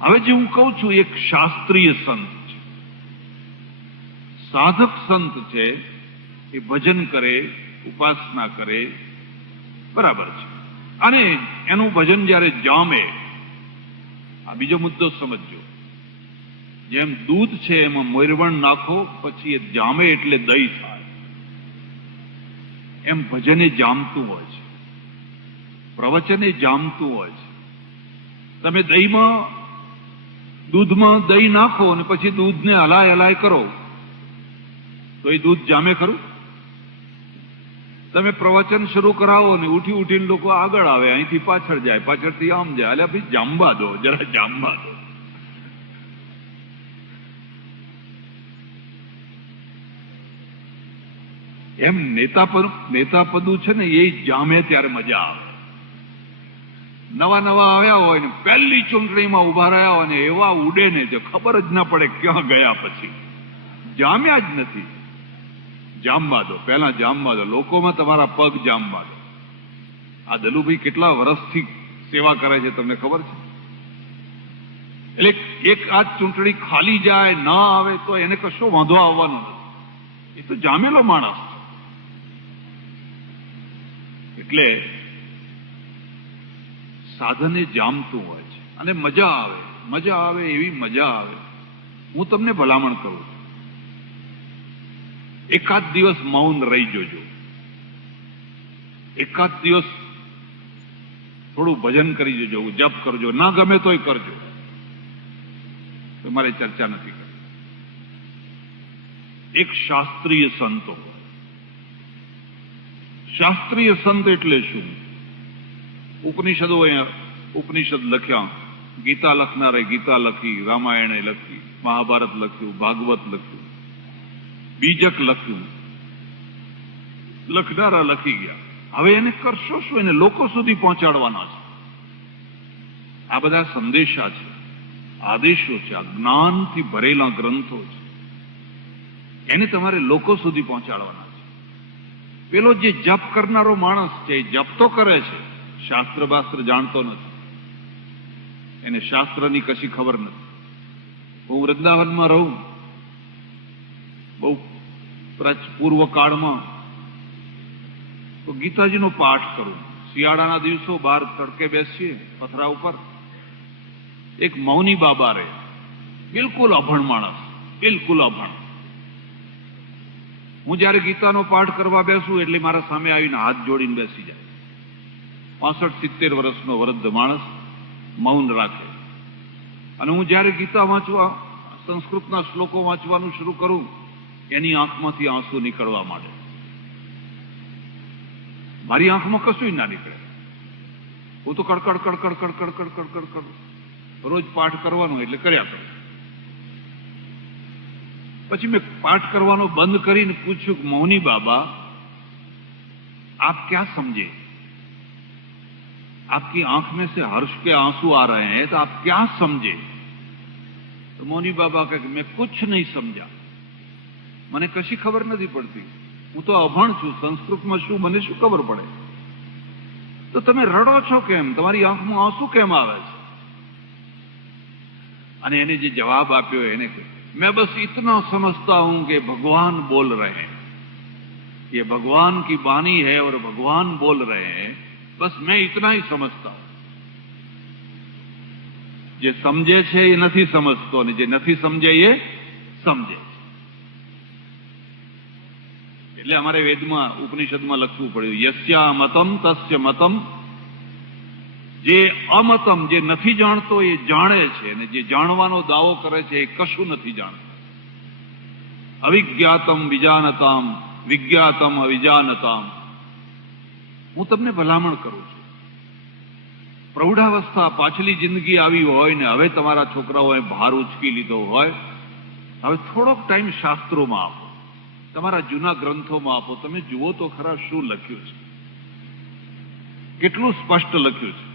હવે જે હું કહું છું એક શાસ્ત્રીય સંત છે. સાધક સંત છે એ ભજન કરે, ઉપાસના કરે, બરાબર છે. અને એનું ભજન જ્યારે જામે, આ બીજો મુદ્દો સમજજો. જેમ દૂધ છે એમાં મોરવણ નાખો પછી એ જામે એટલે દહીં થાય, એમ ભજને જામતું હોય છે, પ્રવચને જામતું હોય છે. તમે દૂધમાં દહીં નાખો અને પછી દૂધને હલાય હલાય કરો તો એ દૂધ જામે ખરું? તમે પ્રવચન શરૂ કરાવો ને ઉઠી ઉઠીને લોકો આગળ આવે, અહીંથી પાછળ જાય, પાછળથી આમ જાય. એટલે ભાઈ જામવા દો, જરા જામવા દો. એમ નેતાપદું છે ને એ જામે ત્યારે મજા આવે. નવા નવા આવ્યા હોય ને પહેલી ચૂંટણીમાં ઉભા રહ્યા હોય ને એવા ઉડે ને જે ખબર જ ના પડે ક્યાં ગયા. પછી જામ્યા જ નથી. જામવા દો, પહેલા જામવા દો, લોકોમાં તમારા પગ જામવા દો. આ દલુભાઈ કેટલા વર્ષથી સેવા કરે છે તમને ખબર છે? એટલે એક આ ચૂંટણી ખાલી જાય ના આવે તો એને કશો વાંધો આવવાનો નથી. એ તો જામેલો માણસ છે. એટલે સાધને જામતું હોય છે અને મજા આવે એવી મજા આવે. હું તમને ભલામણ કરું છું, એકાદ દિવસ મૌન રહી જોજો. એકાદ દિવસ થોડું ભજન કરી જોજો, જપ કરજો. ના ગમે તોય કરજો, તમારે ચર્ચા નથી કરવી. એક શાસ્ત્રીય સંતો. શાસ્ત્રીય સંત એટલે શું? ઉપનિષદો ઉપનિષદ લખ્યા, ગીતા લખનારે ગીતા લખી, રામાયણે લખી, મહાભારત લખ્યું, ભાગવત લખ્યું, બીજક લખ્યું, લખનારા લખી ગયા. હવે એને કરશો શું? એને લોકો સુધી પહોંચાડવાના છે. આ બધા સંદેશા છે, આદેશો છે, આ જ્ઞાનથી ભરેલા ગ્રંથો છે. એને તમારે લોકો સુધી પહોંચાડવાના છે. પેલો જે જપ કરનારો માણસ છે એ જપ તો કરે છે, શાસ્ત્ર બાસ્ત્ર જાણતો નથી, એને શાસ્ત્રની કશી ખબર નથી. હું વૃંદાવનમાં રહું, બહુ પૂર્વ કાળમાં તો ગીતાજીનો પાઠ કરું. શિયાળાના દિવસો બહાર તડકે બેસીએ પથરા ઉપર, એક મૌની બાબા રહે, બિલકુલ અભણ માણસ, બિલકુલ અભણ. હું જયારે ગીતાનો પાઠ કરવા બેસું એટલે મારા સામે આવીને હાથ જોડીને બેસી જાય. 65-70 વર્ષનો વૃદ્ધ માણસ મૌન રાખે. અને હું જયારે ગીતા વાંચવા, સંસ્કૃતના શ્લોકો વાંચવાનું શરૂ કરું, એની આંખમાંથી આંસુ નીકળવા માંડે. મારી આંખમાં કશું ના નીકળે. હું તો કડકડ કડકડ કડકડ કડકડ કડકડ રોજ પાઠ કરવાનો એટલે કર્યા કરું. પછી મેં પાઠ કરવાનો બંધ કરીને પૂછ્યું કે મૌની બાબા, आप क्या समझे? आपकी आंख में से हर्ष के आंसू आ रहे हैं, तो आप क्या समझे? तो मौनी बाबा કહે કે મેં कुछ नहीं समझा, મને કશી ખબર નથી પડતી, હું તો અભણ છું, સંસ્કૃતમાં શું મને શું ખબર પડે? તો તમે રડો છો કેમ? તમારી આંખમાં આંસુ કેમ આવે છે? અને એને જે જવાબ આપ્યો એને કહે, मैं बस इतना समझता हूं कि भगवान बोल रहे हैं, ये भगवान की वाणी है और भगवान बोल रहे हैं, बस मैं इतना ही समझता हूं. જે સમજે છે એ નથી સમજતો, અને જે નથી સમજે એ સમજે. એટલે અમારે વેદમાં, ઉપનિષદમાં લખવું પડ્યું, યસ્યા મતમ તસ્ય મતમ. જે અમતમ, જે નથી જાણતો એ જાણે છે, અને જે જાણવાનો દાવો કરે છે એ કશું નથી જાણતો. અવિજ્ઞાતમ વિજાનતામ, વિજ્ઞાતમ અવિજાનતામ. હું તમને ભલામણ કરું છું, પ્રૌઢાવસ્થા, પાછલી જિંદગી આવી હોય ને હવે તમારા છોકરાઓએ ભાર ઉચકી લીધો હોય, હવે થોડોક ટાઈમ શાસ્ત્રોમાં આપો, તમારા જૂના ગ્રંથોમાં આપો. તમે જુઓ તો ખરા શું લખ્યું છે, કેટલું સ્પષ્ટ લખ્યું છે.